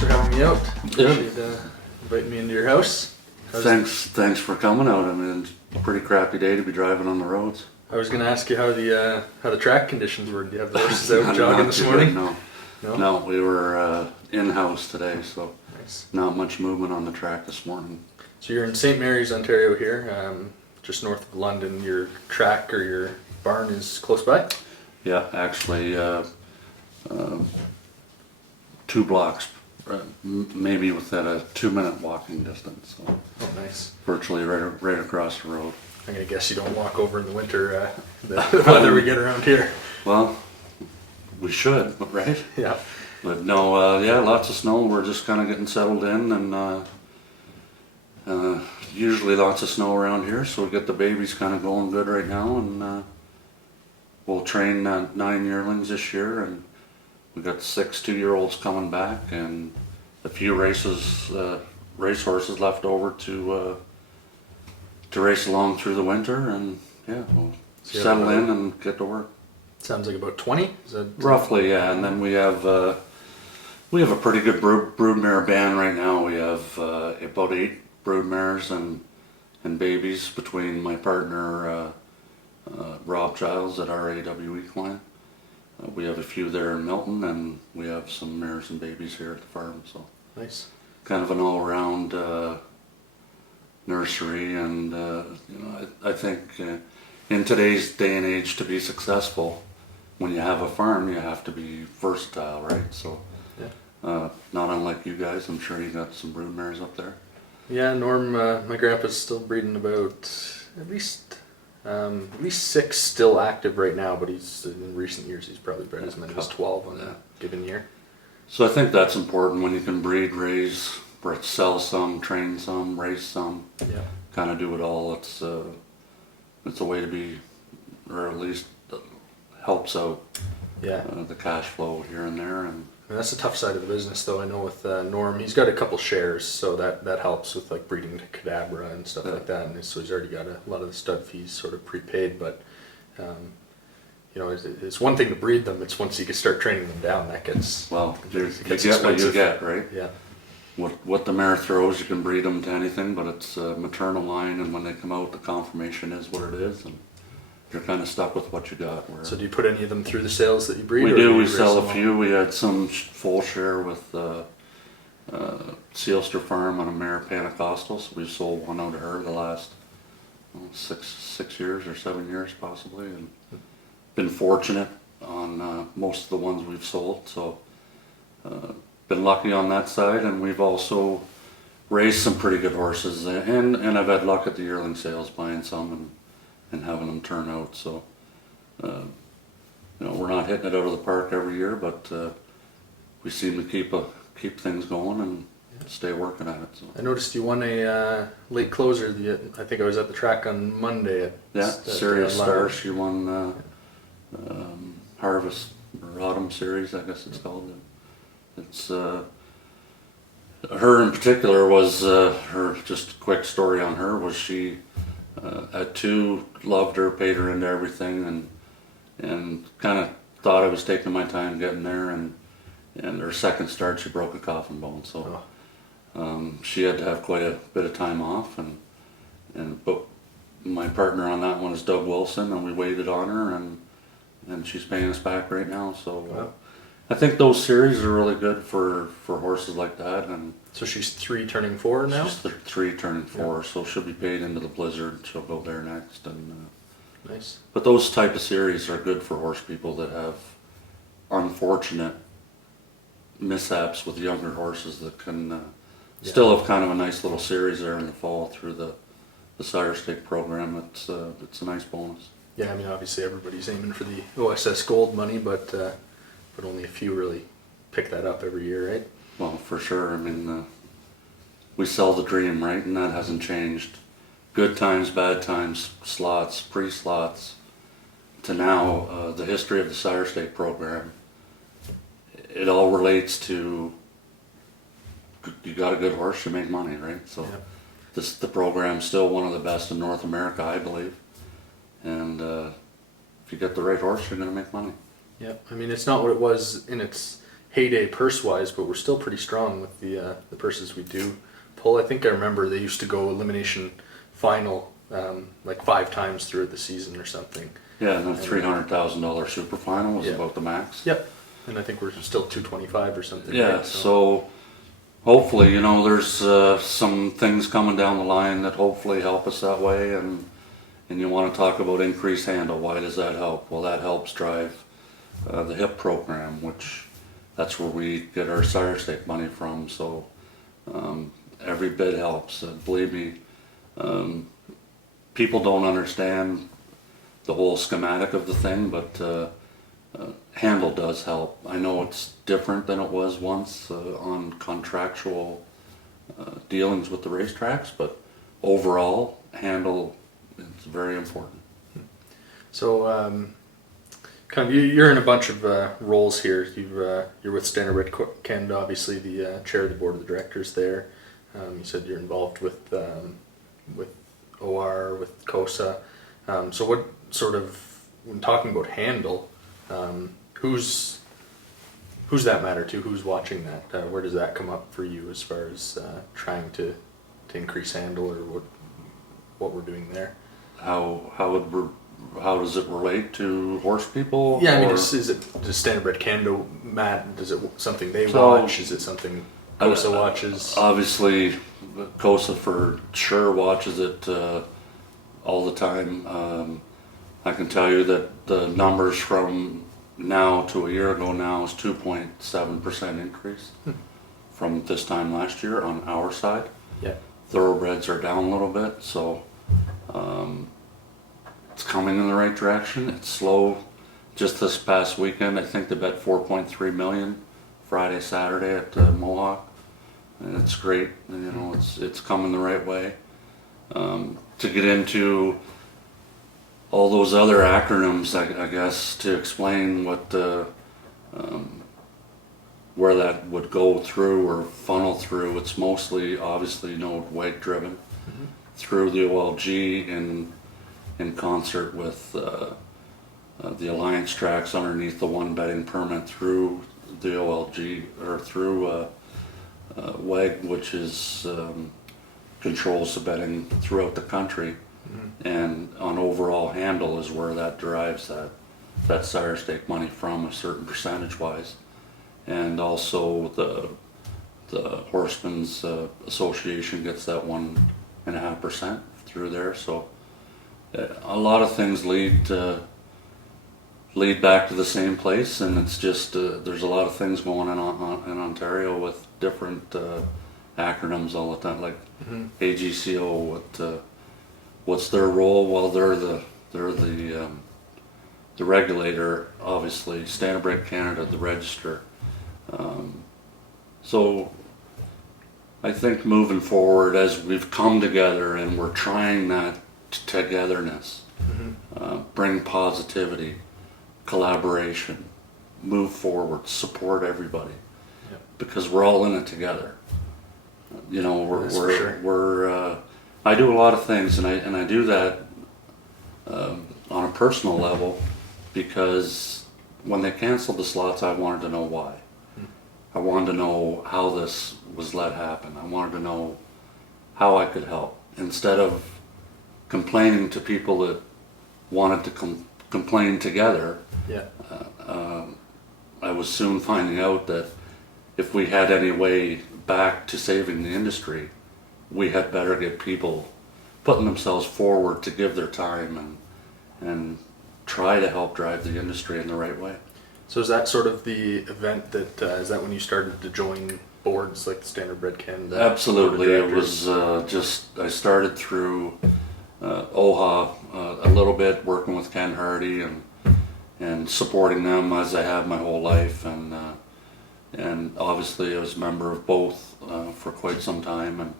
for having me out. Yeah. Appreciate inviting me into your house. Thanks for coming out. I mean, it's a pretty crappy day to be driving on the roads. I was going to ask you how the track conditions were. Do you have the horses out Not jogging this too morning? good, No? No, we were in-house today, so Nice. not much movement on the track this morning. So you're in St. Mary's, Ontario here, just north of London. Your track or your barn is close by? Yeah, actually, 2 blocks, maybe within a 2-minute walking distance. So Oh, nice. virtually right across the road. I'm going to guess you don't walk over in the winter, the weather we get around here. Well, we should, right? Yeah. But no, yeah, lots of snow. We're just kind of getting settled in, and usually lots of snow around here. So we get the babies kind of going good right now, and we'll train 9 yearlings this year, and we got 6 2-year-olds coming back, and a few race horses left over to race along through the winter, and yeah, we'll So you settle have in and get to work. Sounds like about 20? Is that Roughly, yeah, and then we have a pretty good broodmare band right now. We have about 8 broodmares and babies between my partner Rob Giles at our AWE client. We have a few there in Milton, and we have some mares and babies here at the farm. So nice? kind of an all-around nursery, and I think in today's day and age, to be successful, when you have a farm, you have to be versatile, right? So, Yeah. not unlike you guys, I'm sure you got some brood mares up there. Yeah, Norm, my grandpa's still breeding about at least 6 still active right now, but he's in recent years he's probably bred as many as 12 on a given year. So I think that's important when you can breed, raise, sell some, train some, race some, Yeah. kind of do it all. It's a way to be, or at least helps out Yeah. the cash flow here and there. And that's the tough side of the business, though. I know with Norm, he's got a couple shares, so that helps with like breeding to Cadabra and stuff Yeah. like that. And so he's already got a lot of the stud fees sort of prepaid. But it's one thing to breed them. It's once you can start training them down, that gets Well, you gets get what you expensive. get, right? Yeah. What the mare throws, you can breed them to anything, but it's a maternal line, and when they come out, the conformation is what it is, and you're kind of stuck with what you got. So do you put any of them through the sales that you breed? We or do. you We raise sell them a all? few. We had some full share with Sealster Farm on a mare Pentecostals. We've sold one out of her the last 6 years or 7 years possibly, and been fortunate on most of the ones we've sold. So been lucky on that side, and we've also raised some pretty good horses, and I've had luck at the yearling sales buying some and having them turn out. So we're not hitting it out of the park every year, but we seem to keep things going and stay working at it. So. I noticed you won a late closer. I think I was at the track on Monday. Serious Star. She won Harvest or Autumn Series, I guess it's called. It's her in particular was her. Just a quick story on her was she at 2 loved her, paid her into everything, and kind of thought I was taking my time getting there, and her second start she broke a coffin bone, so she had to have quite a bit of time off, but my partner on that one is Doug Wilson, and we waited on her, and she's paying us back right now. So I think those series are really good for horses like that. And so she's 3 turning 4 now? she's 3 turning 4, so she'll be paid into the Blizzard. She'll go there next. And Nice. but those type of series are good for horse people that have unfortunate mishaps with younger horses that can still have kind of a nice little series there in the fall through the Sire Stake program. It's a nice bonus. Yeah, I mean, obviously everybody's aiming for the OSS Gold money, but only a few really pick that up every year, right? Well, for sure. I mean, we sell the dream, right? And that hasn't changed. Good times, bad times, slots, pre-slots, to now, the history of the Sire Stake program. It all relates to you got a good horse, you make money, right? So the program's still one of the best in North America, I believe. And if you get the right horse, you're going to make money. Yeah, I mean, it's not what it was in its heyday purse-wise, but we're still pretty strong with the purses we do pull. I think I remember they used to go elimination final like 5 times throughout the season or something. Yeah, and the $300,000 super final was Yeah. about the max. Yep. And I think we're still 225 or something. Yeah, right? so hopefully, there's some things coming down the line that hopefully help us that way. And you want to talk about increased handle. Why does that help? Well, that helps drive the HIP program, which that's where we get our Sire Stake money from. So every bit helps. Believe me, people don't understand the whole schematic of the thing, but handle does help. I know it's different than it was once on contractual dealings with the racetracks, but overall, handle is very important. So, kind of, you're in a bunch of roles here. You're with Standardbred Canada, obviously the chair of the board of directors there. You said you're involved with OR, with COSA. So, what sort of, when talking about handle, who's that matter to? Who's watching that? Where does that come up for you as far as trying to increase handle, or what we're doing there? How does it relate to horse people? Yeah, I mean, or- does Standardbred Canada, Matt, is it something they So- watch? Is it something COSA watches? Obviously, COSA for sure watches it all the time. I can tell you that the numbers from now to a year ago now is 2.7% increase from this time last year on our side. Yeah. Thoroughbreds are down a little bit, so it's coming in the right direction. It's slow. Just this past weekend, I think they bet 4.3 million Friday, Saturday at Mohawk, and it's great. It's coming the right way. To get into all those other acronyms, I guess, to explain what where that would go through or funnel through, it's mostly obviously WEG driven through the OLG in concert with the Alliance tracks underneath the one betting permit through the OLG or through WEG, which is controls the betting throughout the country. And on overall handle is where that derives that Sire Stake money from, a certain percentage wise, and also the Horsemen's Association gets that 1.5% through there. So a lot of things lead back to the same place, and it's just there's a lot of things going on in Ontario with different acronyms all the time, like AGCO. What's their role? Well, they're the regulator, obviously. Standardbred Canada, the register. So I think moving forward, as we've come together and we're trying that togetherness, bring positivity, collaboration, move forward, support everybody, because we're all in it together. We're I do a lot of things, and I do that on a personal level, because when they canceled the slots, I wanted to know why. I wanted to know how this was let happen. I wanted to know how I could help, instead of complaining to people that wanted to complain together. Yeah. I was soon finding out that if we had any way back to saving the industry, we had better get people putting themselves forward to give their time and try to help drive the industry in the right way. So is that sort of the event that, is that when you started to join boards like the Standardbred Canada? Absolutely. It was I started through OHA a little bit, working with Ken Hardy and supporting them as I have my whole life, and obviously I was a member of both for quite some time,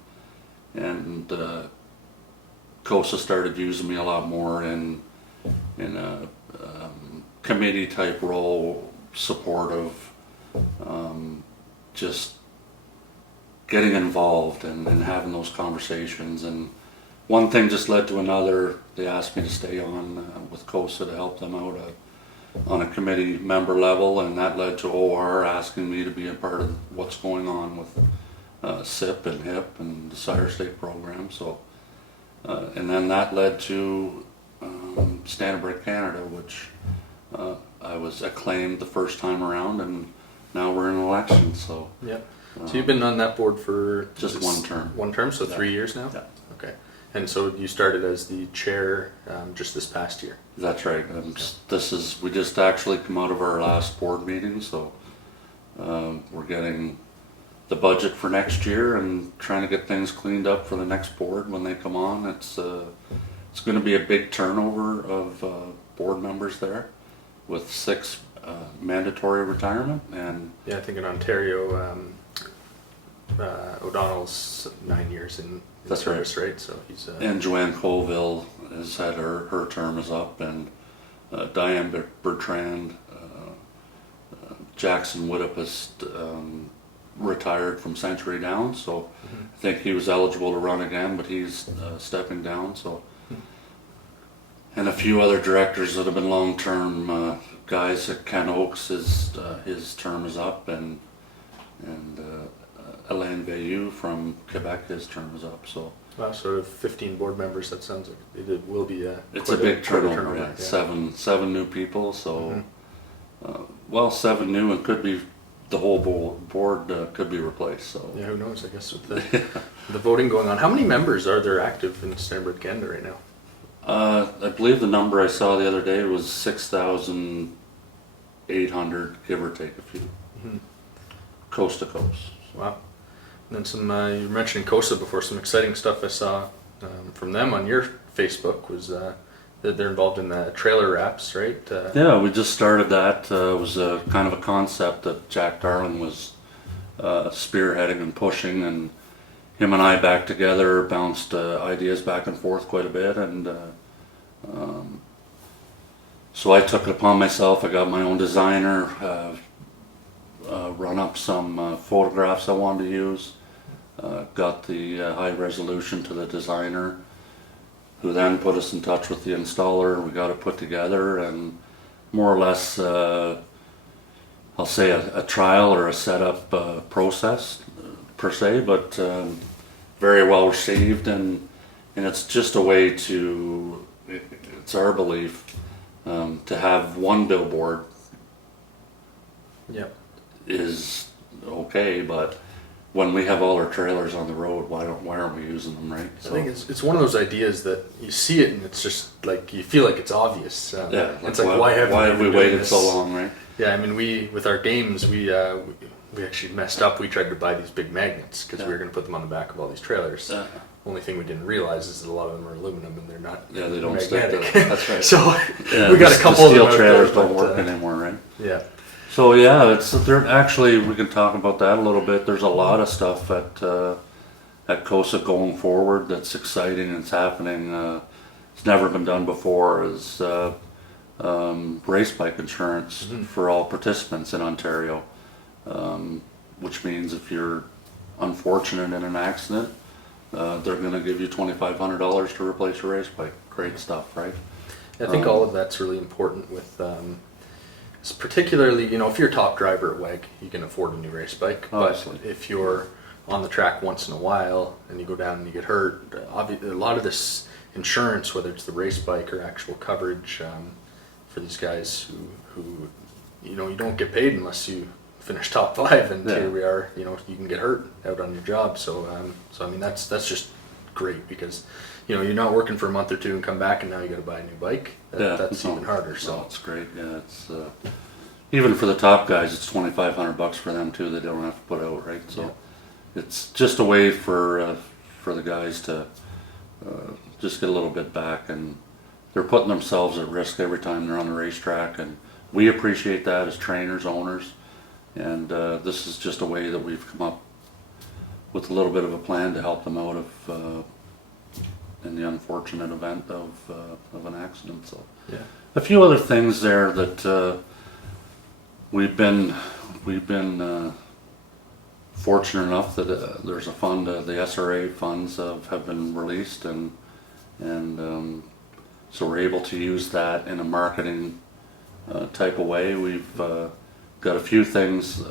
and COSA started using me a lot more in a committee type role, supportive, just getting involved and having those conversations. And one thing just led to another. They asked me to stay on with COSA to help them out on a committee member level, and that led to OR asking me to be a part of what's going on with SIP and HIP and the Sire State program. So, and then that led to Standard Canada, which I was acclaimed the first time around, and now we're in an election. So, Yeah. So you've been on that board for just one term. One term, so 3 years now. Yeah. Okay. And so you started as the chair just this past year. That's right. We just actually come out of our last board meeting, so we're getting the budget for next year and trying to get things cleaned up for the next board when they come on. It's going to be a big turnover of board members there, with 6 mandatory retirement, and Yeah, I think in Ontario, O'Donnell's 9 years in That's service, right? So he's and Joanne Colville has had her term is up, and Diane Bertrand, Jackson Widdop has retired from Century Downs, so I think he was eligible to run again, but he's stepping down. So, and a few other directors that have been long-term guys. At Ken Oakes, his term is up, and Alain Veilleux from Quebec, his term is up. So wow, sort of 15 board members. That sounds like it will be it's quite a big quite turnover. Yeah. yeah. Seven new people. So well, 7 new, and could be the whole board could be replaced. So Yeah, who knows? I guess with the voting going on, how many members are there active in Standard Canada right now? I believe the number I saw the other day was 6,800, give or take a few, coast to coast. Wow. And then some, you were mentioning COSA before, some exciting stuff I saw from them on your Facebook was that they're involved in the trailer wraps, right? Yeah, we just started that. It was a kind of a concept that Jack Darling was spearheading and pushing, and him and I back together bounced ideas back and forth quite a bit, and so I took it upon myself. I got my own designer, run up some photographs I wanted to use, got the high resolution to the designer, who then put us in touch with the installer. We got it put together, and more or less, I'll say a trial or a setup process per se, but very well received, and it's just a way to, it's our belief, to have one billboard Yep. is okay, but when we have all our trailers on the road, why aren't we using them, right? I think it's one of those ideas that you see it and it's just like you feel like it's obvious. yeah, it's like why have we been doing waited this? so long, right? Yeah, I mean we with our games we actually messed up. We tried to buy these big magnets because we were going to put them on the back of all these trailers. Yeah. Only thing we didn't realize is that a lot of them are aluminum and they're not. Yeah, they don't stick magnetic. to it. That's right. So Yeah, we got a the couple of them steel out trailers there, don't but, work anymore, right? Yeah. So yeah, they're actually, we can talk about that a little bit. There's a lot of stuff at COSA going forward that's exciting and it's happening. It's never been done before. Is race bike insurance for all participants in Ontario, which means if you're unfortunate in an accident, they're going to give you $2,500 to replace your race bike. Great stuff, right? I think all of that's really important with, particularly, if you're a top driver at WEG, you can afford a new race bike. Obviously. But if you're on the track once in a while and you go down and you get hurt, a lot of this insurance, whether it's the race bike or actual coverage for these guys who you don't get paid unless you finish top 5, and here we are, you can get hurt out on your job. So I mean that's just great because you're not working for a month or two and come back and now you got to buy a new bike. That's even harder. So it's great. Yeah, it's even for the top guys, it's $2,500 for them too. They don't have to put out, right? So it's just a way for the guys to just get a little bit back, and they're putting themselves at risk every time they're on the racetrack, and we appreciate that as trainers, owners, and this is just a way that we've come up with a little bit of a plan to help them out of in the unfortunate event of an accident. So a few other things there that we've been fortunate enough that there's a fund, the SRA funds have been released, and so we're able to use that in a marketing type of way. We've got a few things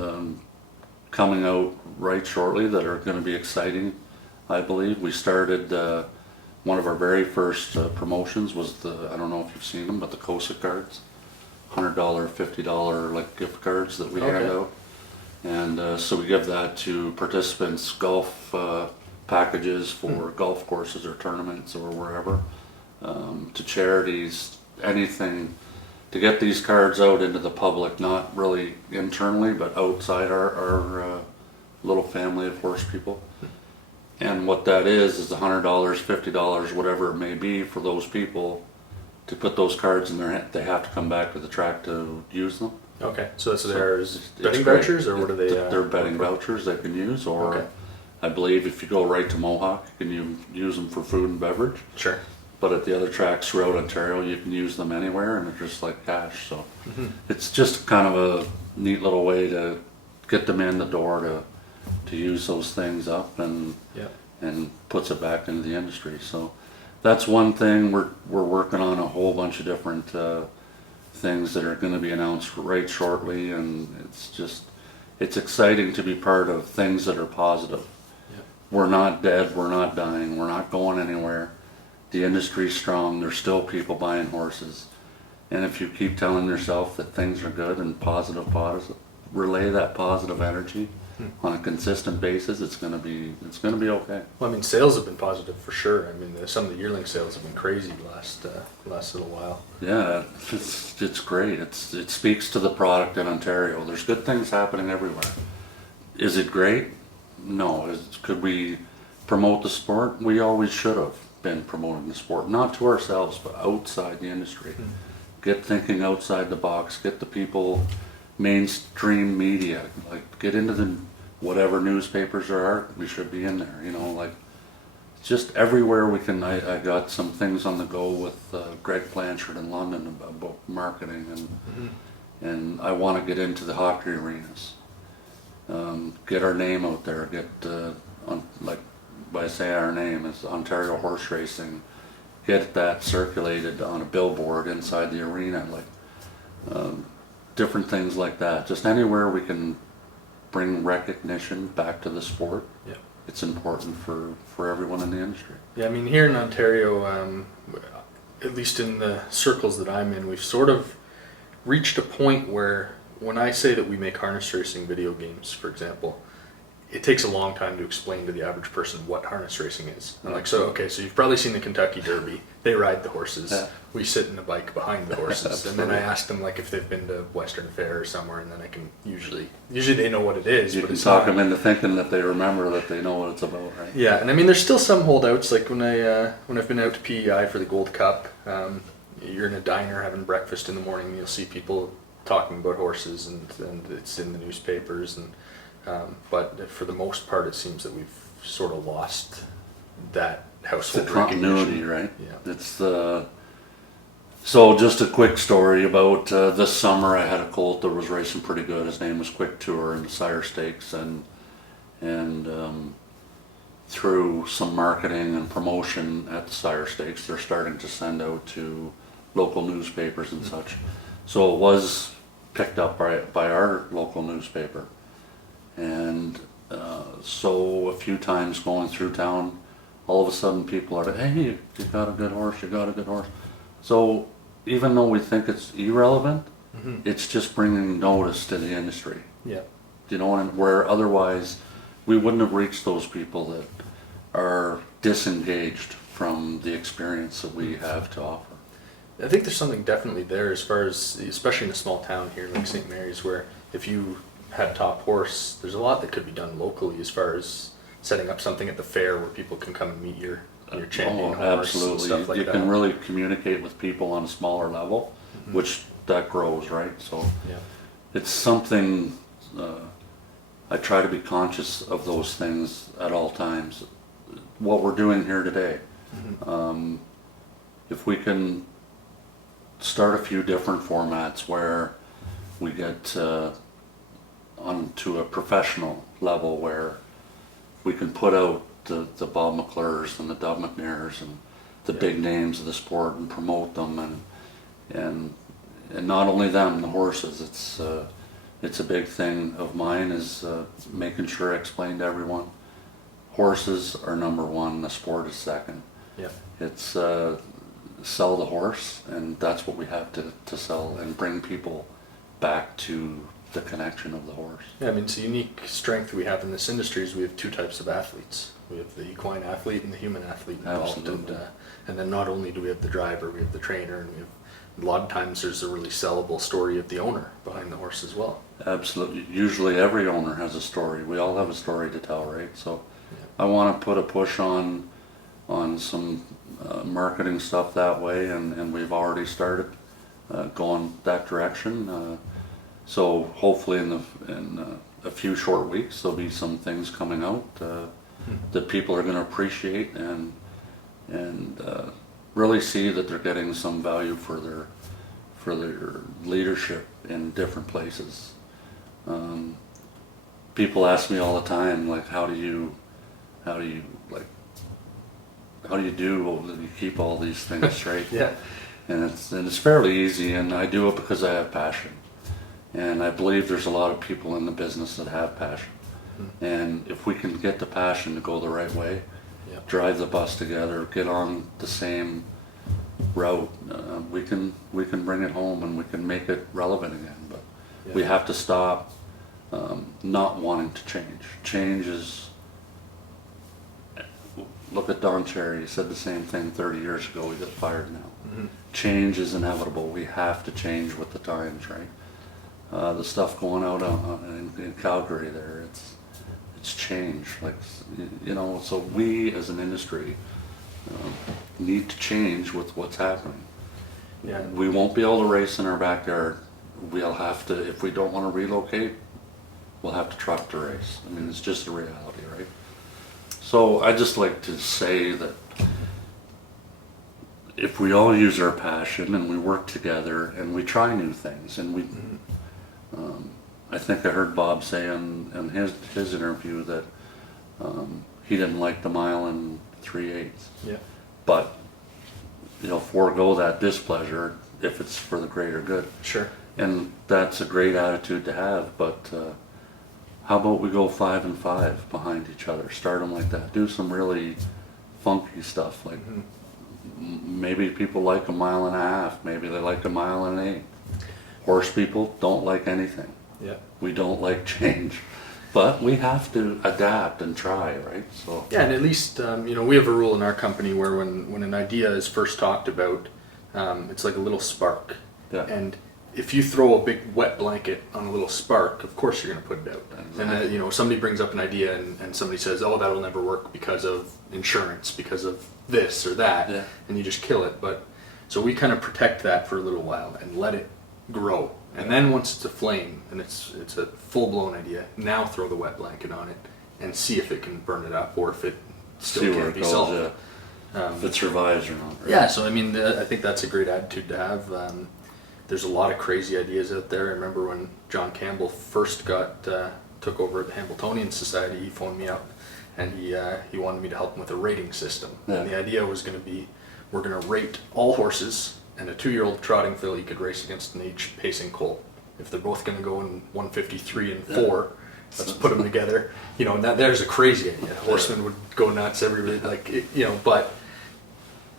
coming out right shortly that are going to be exciting, I believe. We started one of our very first promotions was I don't know if you've seen them, but the COSA cards, $100, $50 like gift cards that we hand out. And so we give that to participants, golf packages for golf courses or tournaments or wherever, to charities, anything to get these cards out into the public, not really internally, but outside our little family of horse people. And what that is $100, $50, whatever it may be for those people to put those cards in their hand. They have to come back to the track to use them. Okay, so that's theirs It's betting great. vouchers, or what are they? They're betting vouchers they can use, or Okay. I believe if you go right to Mohawk, you can use them for food and beverage. Sure. But at the other tracks throughout Ontario, you can use them anywhere, and they're just like cash. So it's just kind of a neat little way to get them in the door to use those things up and puts it back into the industry. So that's one thing. We're working on a whole bunch of different things that are going to be announced right shortly, and it's exciting to be part of things that are positive. We're not dead, we're not dying, we're not going anywhere. The industry's strong, there's still people buying horses. And if you keep telling yourself that things are good and positive, relay that positive energy on a consistent basis, it's gonna be okay. Well, I mean, sales have been positive for sure. I mean, some of the yearling sales have been crazy last little while. Yeah, it's great. It speaks to the product in Ontario. There's good things happening everywhere. Is it great? No. Could we promote the sport? We always should have been promoting the sport, not to ourselves, but outside the industry. Get thinking outside the box. Get the people, mainstream media, like get into the whatever newspapers there are. We should be in there. You know, like just everywhere we can. I got some things on the go with Greg Blanchard in London about marketing, and I want to get into the hockey arenas. Get our name out there. Get by say our name is Ontario Horse Racing. Get that circulated on a billboard inside the arena, like different things like that. Just anywhere we can bring recognition back to the sport. Yeah. It's important for everyone in the industry. Yeah, I mean, here in Ontario, at least in the circles that I'm in, we've sort of reached a point where when I say that we make harness racing video games, for example, it takes a long time to explain to the average person what harness racing is. I'm like, so you've probably seen the Kentucky Derby. They ride the horses. Yeah. We sit in the bike behind the horses. And then I ask them like if they've been to Western Fair or somewhere, and then I can usually they know what it is. You but can it's talk not- them into thinking that they remember, that they know what it's about, right? Yeah, and I mean, there's still some holdouts. Like when I've been out to PEI for the Gold Cup, you're in a diner having breakfast in the morning. You'll see people talking about horses, and it's in the newspapers. And but for the most part, it seems that we've sort of lost that It's household the continuity, recognition. right? Yeah. It's so just a quick story about this summer. I had a colt that was racing pretty good. His name was Quick Tour in the Sire Stakes, and through some marketing and promotion at the Sire Stakes, they're starting to send out to local newspapers and such. So it was picked up by our local newspaper, and so a few times going through town, all of a sudden people are like, hey, you got a good horse, you got a good horse. So even though we think it's irrelevant, it's just bringing notice to the industry. Yeah. You know, and where otherwise we wouldn't have reached those people that are disengaged from the experience that we have to offer. I think there's something definitely there as far as, especially in a small town here like St. Mary's, where if you had top horse, there's a lot that could be done locally as far as setting up something at the fair where people can come and meet your champion horse Absolutely. and stuff like you that. can really communicate with people on a smaller level, which that grows, right? So Yeah. it's something, I try to be conscious of those things at all times. What we're doing here today, if we can start a few different formats where we get onto a professional level where we can put out the Bob McClures and the Doug McNairs and the big names of the sport and promote them, and and not only them, the horses. It's a big thing of mine is making sure I explain to everyone. Horses are number one. The sport is second. Yeah. It's sell the horse, and that's what we have to sell and bring people back to the connection of the horse. Yeah, I mean, it's a unique strength we have in this industry is we have two types of athletes. We have the equine athlete and the human athlete involved. Absolutely. And then not only do we have the driver, we have the trainer, and we have, a lot of times there's a really sellable story of the owner behind the horse as well. Absolutely. Usually every owner has a story. We all have a story to tell, right? So Yeah. I want to put a push on some marketing stuff that way, and we've already started going that direction. So hopefully in a few short weeks there'll be some things coming out that people are going to appreciate and really see that they're getting some value for their leadership in different places. People ask me all the time, like, how do you keep all these things straight? Yeah. And it's fairly easy, and I do it because I have passion. And I believe there's a lot of people in the business that have passion. And if we can get the passion to go the right way, Yep. drive the bus together, get on the same route, we can bring it home and we can make it relevant again. But we Yeah. have to stop not wanting to change. Change is, look at Don Cherry, he said the same thing 30 years ago, he got fired now. Change is inevitable, we have to change with the times, right? The stuff going out in Calgary there, it's change, like, you know, so we as an industry need to change with what's happening. Yeah. We won't be able to race in our backyard. We'll have to, if we don't want to relocate, we'll have to truck to race. I mean, it's just a reality, right? So I just like to say that if we all use our passion and we work together and we try new things, and we, I think I heard Bob say in his interview that he didn't like the mile in 3/8, Yeah. but he'll forego that displeasure if it's for the greater good. Sure. And that's a great attitude to have, but how about we go 5 and 5 behind each other, start them like that, do some really funky stuff, like maybe people like a mile and a half, maybe they like a mile and an 8. Horse people don't like anything. Yeah. We don't like change, but we have to adapt and try, right? So Yeah, and at least you know, we have a rule in our company where when an idea is first talked about, it's like a little spark. Yeah. And if you throw a big wet blanket on a little spark, of course you're going to put it out. And Exactly. you know, somebody brings up an idea and somebody says, "Oh, that'll never work because of insurance, because of this or that," Yeah. and you just kill it. But so we kind of protect that for a little while and let it grow. And then once it's a flame and it's a full-blown idea, now throw the wet blanket on it and see if it can burn it up or if it still see where can't it be goes, solved. if it survives or not. Right? Yeah, so I mean, I think that's a great attitude to have. There's a lot of crazy ideas out there. I remember when John Campbell first took over at the Hambletonian Society, he phoned me up and he wanted me to help him with a rating system. Yeah. And the idea was going to be, we're going to rate all horses, and a 2-year-old trotting filly could race against an age pacing colt. If they're both going to go in 153 and 4, let's put them together. You know, and there's a crazy idea. Horsemen would go nuts everywhere, you know, but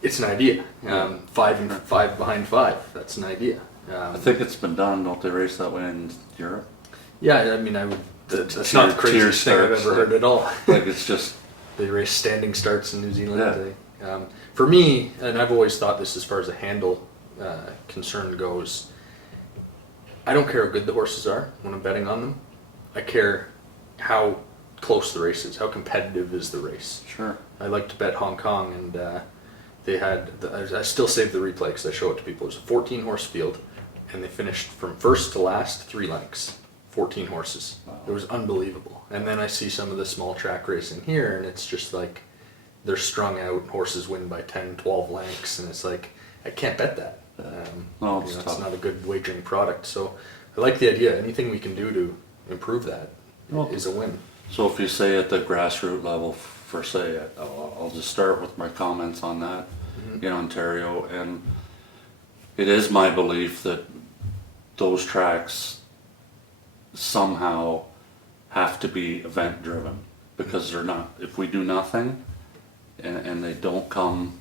it's an idea. 5 behind 5, that's an idea. I think it's been done. Don't they race that way in Europe? Yeah, I mean, that's tier- not the craziest tier thing I've starts, ever heard at all. Like it's just They race standing starts in New Zealand. For me, and I've always thought this as far as a handle concern goes, I don't care how good the horses are when I'm betting on them. I care how close the race is, how competitive is the race. sure. I like to bet Hong Kong, and they had, I still save the replay because I show it to people. It was a 14 horse field, and they finished from first to last 3 lengths, 14 horses. Wow. It was unbelievable. And then I see some of the small track racing here, and it's just like they're strung out, horses win by 10, 12 lengths, and it's like, I can't bet that. No, You it's know, tough. it's not a good wagering product. So I like the idea. Anything we can do to improve that is a win. So if you say at the grassroots level, for say, I'll just start with my comments on that in Ontario, and it is my belief that those tracks somehow have to be event driven, because they're not, if we do nothing and they don't come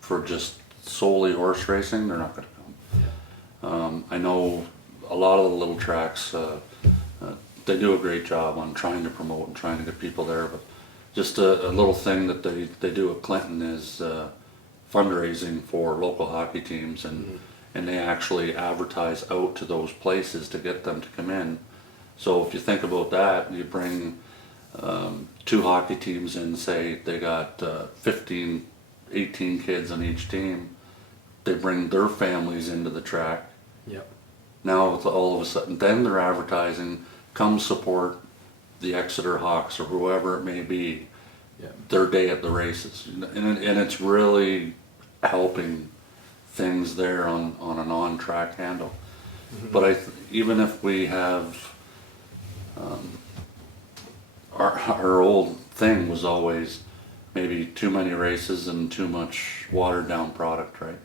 for just solely horse racing, they're not going to come. I know a lot of the little tracks, they do a great job on trying to promote and trying to get people there, but just a little thing that they do at Clinton is fundraising for local hockey teams, and they actually advertise out to those places to get them to come in. So if you think about that, you bring 2 hockey teams in, say they got 15, 18 kids on each team, they bring their families into the track. Yep. Now it's all of a sudden, then they're advertising, come support the Exeter Hawks or whoever it may be, their day at the races. And it's really helping things there on an on-track handle. But even if we have, our old thing was always maybe too many races and too much watered down product, right?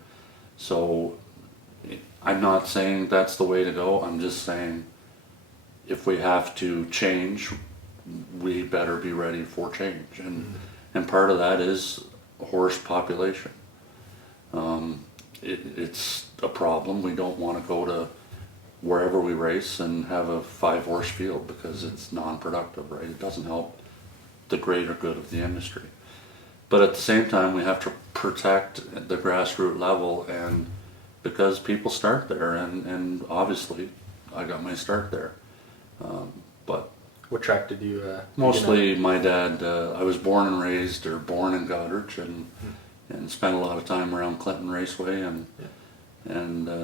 So I'm not saying that's the way to go. I'm just saying if we have to change, we better be ready for change. And part of that is horse population. It's a problem. We don't want to go to wherever we race and have a 5-horse field, because it's non-productive, right? It doesn't help the greater good of the industry. But at the same time, we have to protect the grassroots level, and because people start there, and obviously I got my start there. But What track did you? mostly my dad, I was born and raised, or born in Goderich, and spent a lot of time around Clinton Raceway, and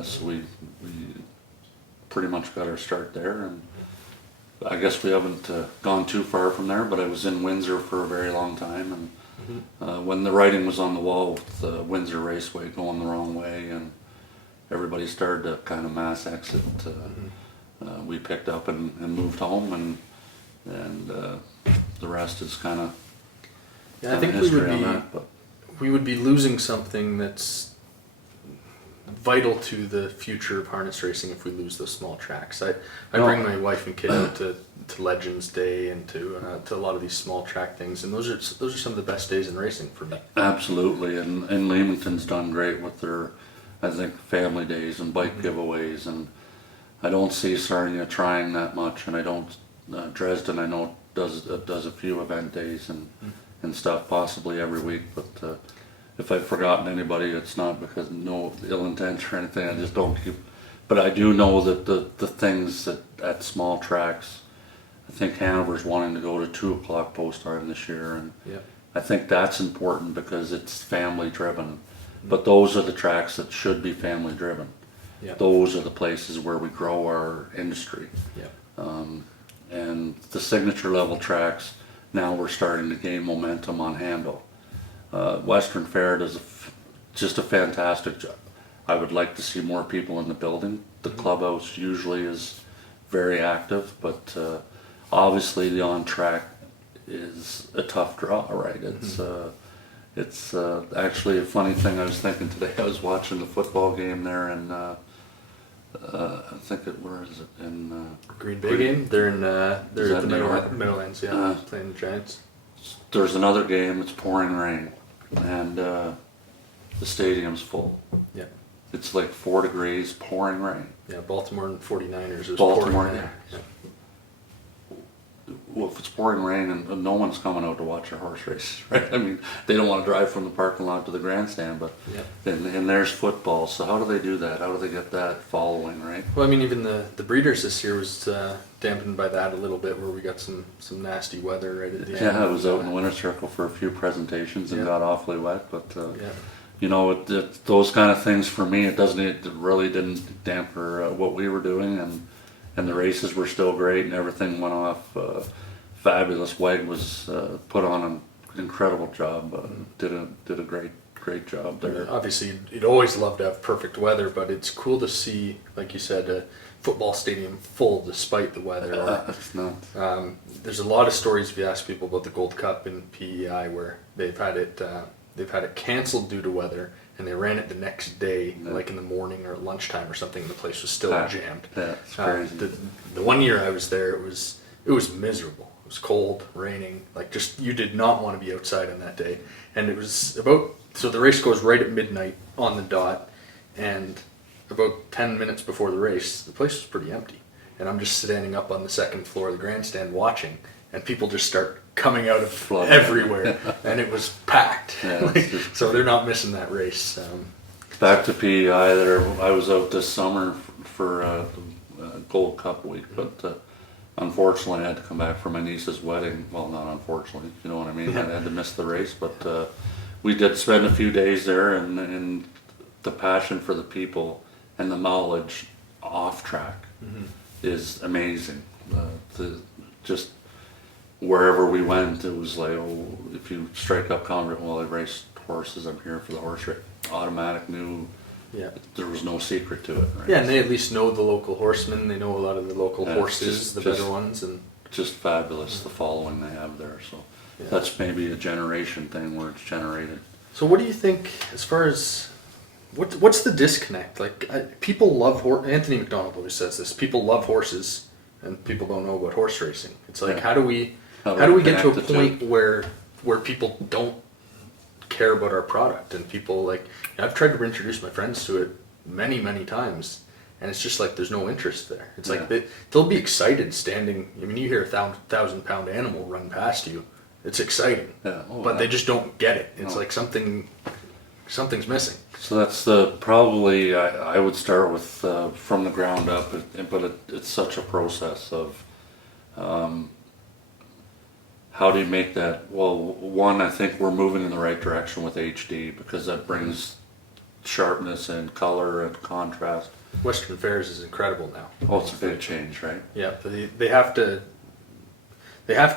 so we pretty much got our start there. And I guess we haven't gone too far from there, but I was in Windsor for a very long time, and when the writing was on the wall with the Windsor Raceway going the wrong way and everybody started to kind of mass exit, we picked up and moved home, and the rest is kind of I think we would be losing something that's vital to the future of harness racing if we lose those small tracks. I bring my wife and kid out to Legends Day and to a lot of these small track things, and those are some of the best days in racing for me. Absolutely, and Leamington's done great with their, I think, family days and bike giveaways, and I don't see Sarnia trying that much, and I don't. Dresden, I know, does a few event days and stuff, possibly every week, but if I've forgotten anybody, it's not because no ill intent or anything. I just don't keep. But I do know that the things that at small tracks, I think Hanover's wanting to go to 2 o'clock post time this year, and I think that's important because it's family driven. But those are the tracks that should be family driven. Those are the places where we grow our industry. And the signature level tracks, now we're starting to gain momentum on handle. Western Fair does just a fantastic job. I would like to see more people in the building. The clubhouse usually is very active, but obviously the on track is a tough draw, right? It's actually a funny thing I was thinking today. I was watching the football game there, and I think where is it in Green Bay game? They're in they're at the New York? Meadowlands, playing the Giants. There's another game. It's pouring rain, and the stadium's full. It's like 4 degrees, pouring rain. Baltimore and 49ers. Baltimore, pouring rain. Well, if it's pouring rain and no one's coming out to watch a horse race, right? I mean, they don't want to drive from the parking lot to the grandstand, but and there's football. So how do they do that? How do they get that following, right? Well, I mean, even the Breeders this year was dampened by that a little bit, where we got some nasty weather right at the end. Yeah, I was out in the winter circle for a few presentations and got awfully wet, but you know, those kind of things for me, it really didn't damper what we were doing, and the races were still great and everything went off fabulous. Weg was put on an incredible job, did a great job there. Obviously, you'd always love to have perfect weather, but it's cool to see, like you said, a football stadium full despite the weather. It's not. There's a lot of stories if you ask people about the Gold Cup in PEI where they've had it canceled due to weather, and they ran it the next day, Yeah. like in the morning or at lunchtime or something, and the place was still Packed. jammed. Yeah, it's crazy. The 1 year I was there, it was miserable. It was cold, raining, like just you did not want to be outside on that day. And it was about, so the race goes right at midnight on the dot, and about 10 minutes before the race, the place was pretty empty. And I'm just standing up on the second floor of the grandstand watching, and people just start coming out of Flooding. everywhere, and it was packed. Yeah, it's just- So they're not missing that race. Back to PEI there, I was out this summer for Gold Cup week, but unfortunately I had to come back for my niece's wedding. Well, not unfortunately, you know what I mean. I had to miss the race, but we did spend a few days there, and the passion for the people and the knowledge off track is amazing. Just wherever we went, it was like, oh, if you strike up convert, well, I raced horses, I'm here for the horse race. Automatic knew Yeah. there was no secret to it. Right? Yeah, and they at least know the local horsemen. They know a lot of the local Yeah, it's horses, just- the just- better ones, and Just fabulous, the following they have there. So Yeah. that's maybe a generation thing where it's generated. so. What do you think as far as what's the disconnect? Like people love Anthony McDonald always says this. People love horses, and people don't know about horse racing. It's like Yeah. how do we How do how do we we get to a connect the point where people don't care about our product, and people like I've tried to introduce my friends to it many times, and it's just like there's no interest there. It's like Yeah. they'll be excited standing. I mean, you hear a 1,000-pound animal run past you, it's exciting, Yeah. Oh, but yeah. they just don't get it. It's No. like something's missing. So that's probably I would start with from the ground up, but it's such a process of how do you make that? Well, one, I think we're moving in the right direction with HD because that brings sharpness and color and contrast. Western Fairs is incredible now. Oh, it's a big change, right? Yeah, they have to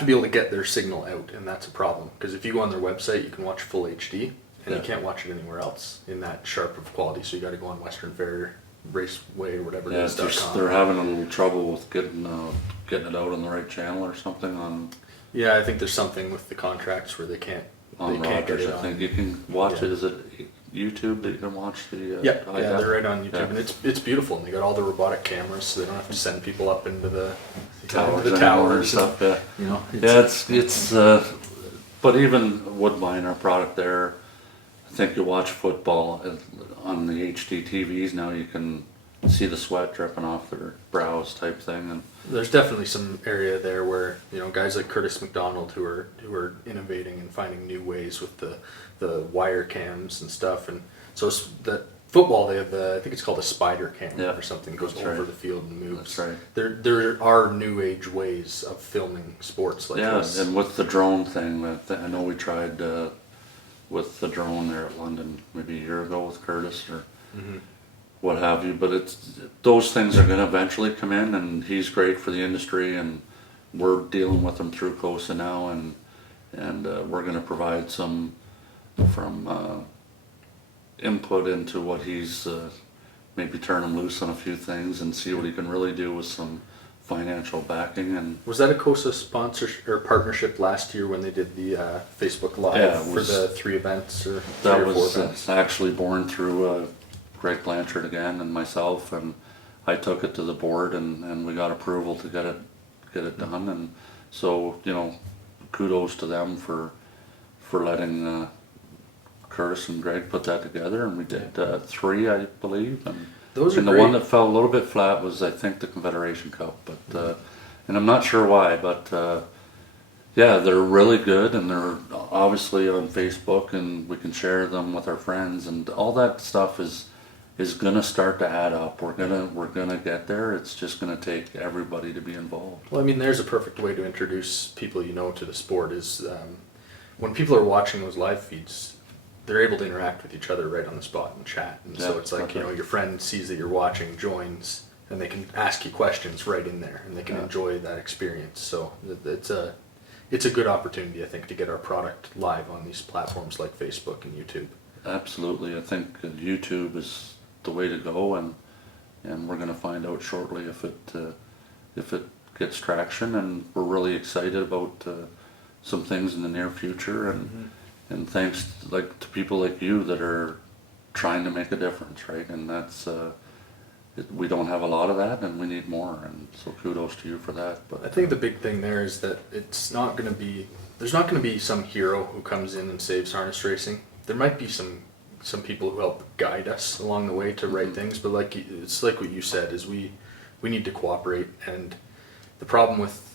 be able to get their signal out, and that's a problem. Because if you go on their website, you can watch full HD, and Yeah. you can't watch it anywhere else in that sharp of quality. So you got to go on Western Fair Raceway or whatever Yeah, it is. .com. they're having a little trouble with getting it out on the right channel or something Yeah, I think there's something with the contracts where they can't on get Rogers. it I on. think you can watch Yeah. it. Is it YouTube that you can watch the? Yeah, high yeah, def? they're right on YouTube, Yeah. and it's beautiful. And they got all the robotic cameras, so they don't have to send people up into the Towers, the anymore and towers. stuff. Yeah. You know, Yeah, it's but even Woodbine, our product there, I think you watch football on the HD TVs now, you can see the sweat dripping off their brows type thing, and there's definitely some area there where guys like Curtis McDonald who are innovating and finding new ways with the wire cams and stuff, and so the football they have I think it's called a spider cam Yeah, or something, goes that's over right. the field and moves. That's right. There are new age ways of filming sports like yeah, this. and with the drone thing, I know we tried with the drone there at London maybe a year ago with Curtis or what have you, but those things are going to eventually come in, and he's great for the industry, and we're dealing with him through COSA now, and we're going to provide some from input into what he's maybe turn him loose on a few things and see what he can really do with some financial backing. And Was that a COSA sponsorship or partnership last year when they did the Facebook Live Yeah, it for was- the 3 events or 3 that or 4 was events? actually born through Greg Blanchard again and myself, and I took it to the board, and we got approval to get it done. And so kudos to them for letting Curtis and Greg put that together, and we did 3, I believe, and Those are and the great. one that fell a little bit flat was, I think, the Confederation Cup, but and I'm not sure why, but yeah, they're really good, and they're obviously on Facebook, and we can share them with our friends, and all that stuff is gonna start to add up. We're gonna get there. It's just gonna take everybody to be involved. Well, I mean, there's a perfect way to introduce people to the sport is when people are watching those live feeds, they're able to interact with each other right on the spot and chat. And so Yeah, it's like, perfect. your friend sees that you're watching, joins, and they can ask you questions right in there, and they can Yeah. enjoy that experience. So it's a good opportunity, I think, to get our product live on these platforms like Facebook and YouTube. Absolutely, I think YouTube is the way to go, and we're going to find out shortly if it gets traction, and we're really excited about some things in the near future, and thanks to people like you that are trying to make a difference, right? And that's we don't have a lot of that, and we need more. And so kudos to you for that. But I think the big thing there is that it's not going to be, there's not going to be some hero who comes in and saves harness racing. There might be some people who help guide us along the way to right things, but it's like what you said, is we need to cooperate. And the problem with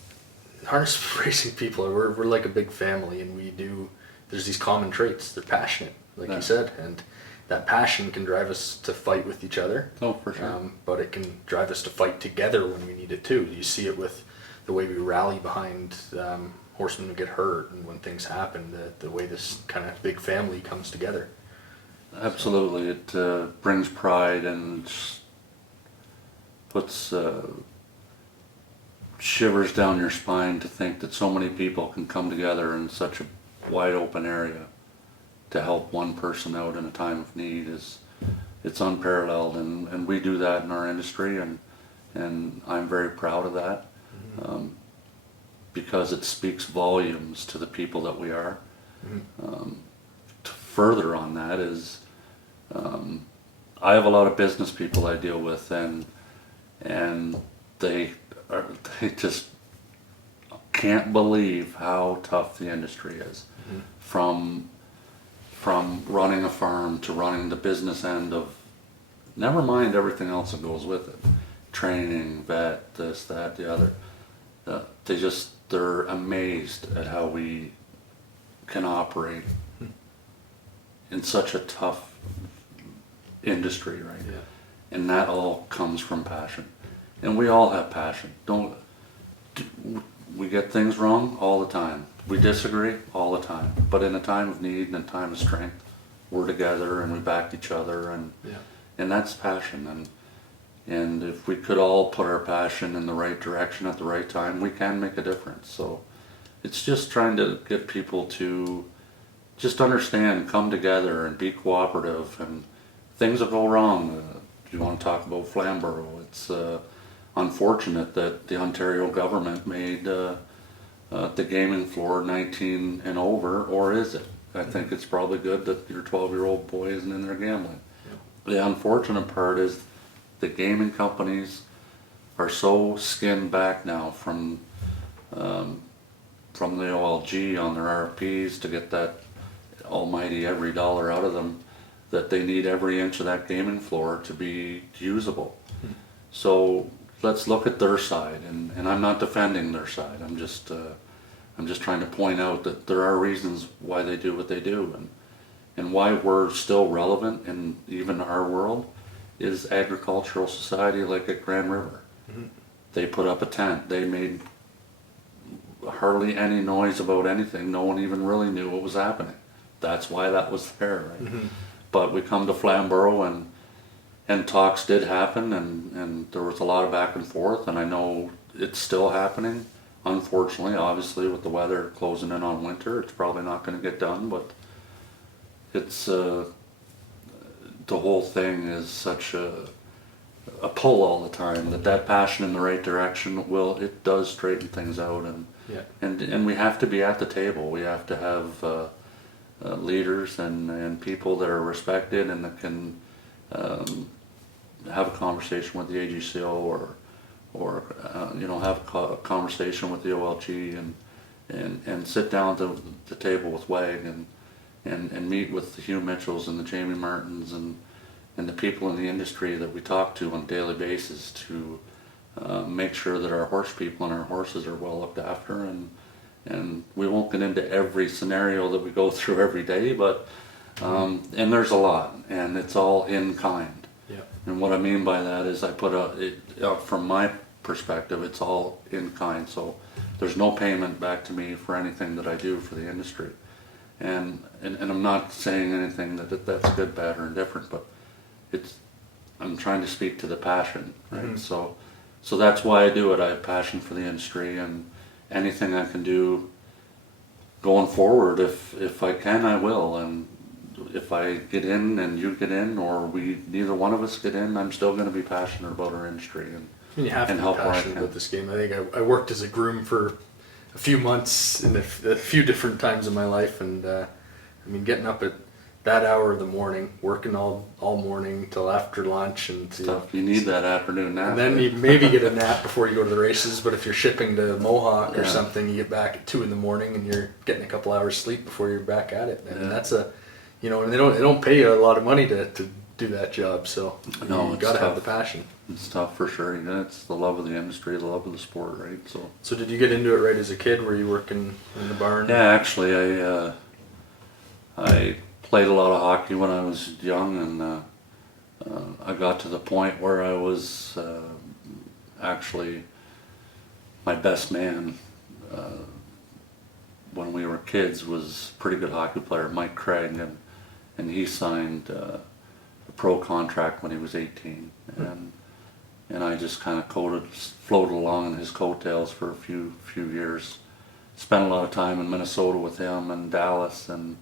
harness racing people are we're like a big family, and there's these common traits. They're passionate, like Yeah. you said, and that passion can drive us to fight with each other. oh, for sure. But it can drive us to fight together when we need it too. You see it with the way we rally behind horsemen who get hurt, and when things happen, the way this kind of big family comes together. Absolutely, it brings pride and just puts shivers down your spine to think that so many people can come together in such a wide open area to help one person out in a time of need. It's unparalleled, and we do that in our industry, and I'm very proud of that, because it speaks volumes to the people that we are. Further on that is, I have a lot of business people I deal with, and they just can't believe how tough the industry is. From running a farm to running the business end of, never mind everything else that goes with it, training, vet, this, that, the other. They're amazed at how we can operate in such a tough industry, right? Yeah. And that all comes from passion. And we all have passion. We get things wrong all the time. We disagree all the time. But in a time of need and a time of strength, we're together and we back each other, and that's passion. And if we could all put our passion in the right direction at the right time, we can make a difference. So it's just trying to get people to just understand, come together and be cooperative, and things will go wrong. If you want to talk about Flamborough, it's unfortunate that the Ontario government made the gaming floor 19 and over, or is it? I think it's probably good that your 12-year-old boy isn't in there gambling. The unfortunate part is the gaming companies are so skinned back now from the OLG on their RFPs to get that almighty every dollar out of them, that they need every inch of that gaming floor to be usable. So let's look at their side, and I'm not defending their side. I'm just trying to point out that there are reasons why they do what they do, and why we're still relevant in even our world is agricultural society like at Grand River. They put up a tent. They made hardly any noise about anything. No one even really knew what was happening. That's why that was there, right? But we come to Flamborough, and talks did happen, and there was a lot of back and forth, and I know it's still happening. Unfortunately, obviously, with the weather closing in on winter, it's probably not going to get done, but it's the whole thing is such a pull all the time that passion in the right direction it does straighten things out, and we have to be at the table. We have to have leaders and people that are respected and that can have a conversation with the AGCO or have a conversation with the OLG and sit down at the table with WAG and meet with the Hugh Mitchells and the Jamie Martins and the people in the industry that we talk to on a daily basis to make sure that our horse people and our horses are well looked after, and we won't get into every scenario that we go through every day, but and there's a lot, and it's all in kind. And what I mean by that is I put from my perspective, it's all in kind. So there's no payment back to me for anything that I do for the industry. And I'm not saying anything that's good, bad, or indifferent, but I'm trying to speak to the passion, right? So that's why I do it. I have passion for the industry, and anything I can do going forward, if I can, I will. And if I get in and you get in, or neither one of us get in, I'm still going to be passionate about our industry You have to be passionate about this game. I think I worked as a groom for a few months in a few different times in my life, and getting up at that hour of the morning, working all morning till after lunch, and Stuff. You need that afternoon nap. and then you maybe get a nap before you go to the races. But if you're shipping to Mohawk or Yeah. something, you get back at 2 in the morning and you're getting a couple hours sleep before you're back at it. I mean, Yeah. that's a, you know, and they don't pay you a lot of money to do that job. So No, you it's got to have tough. the passion. It's tough for sure. You know, it's the love of the industry, the love of the sport, right? So So did you get into it right as a kid? Were you working in the barn? yeah, actually, I played a lot of hockey when I was young, and I got to the point where I was actually my best man when we were kids was a pretty good hockey player, Mike Craig, and he signed a pro contract when he was 18, and I just kind of floated along in his coattails for a few years. Spent a lot of time in Minnesota with him and Dallas, and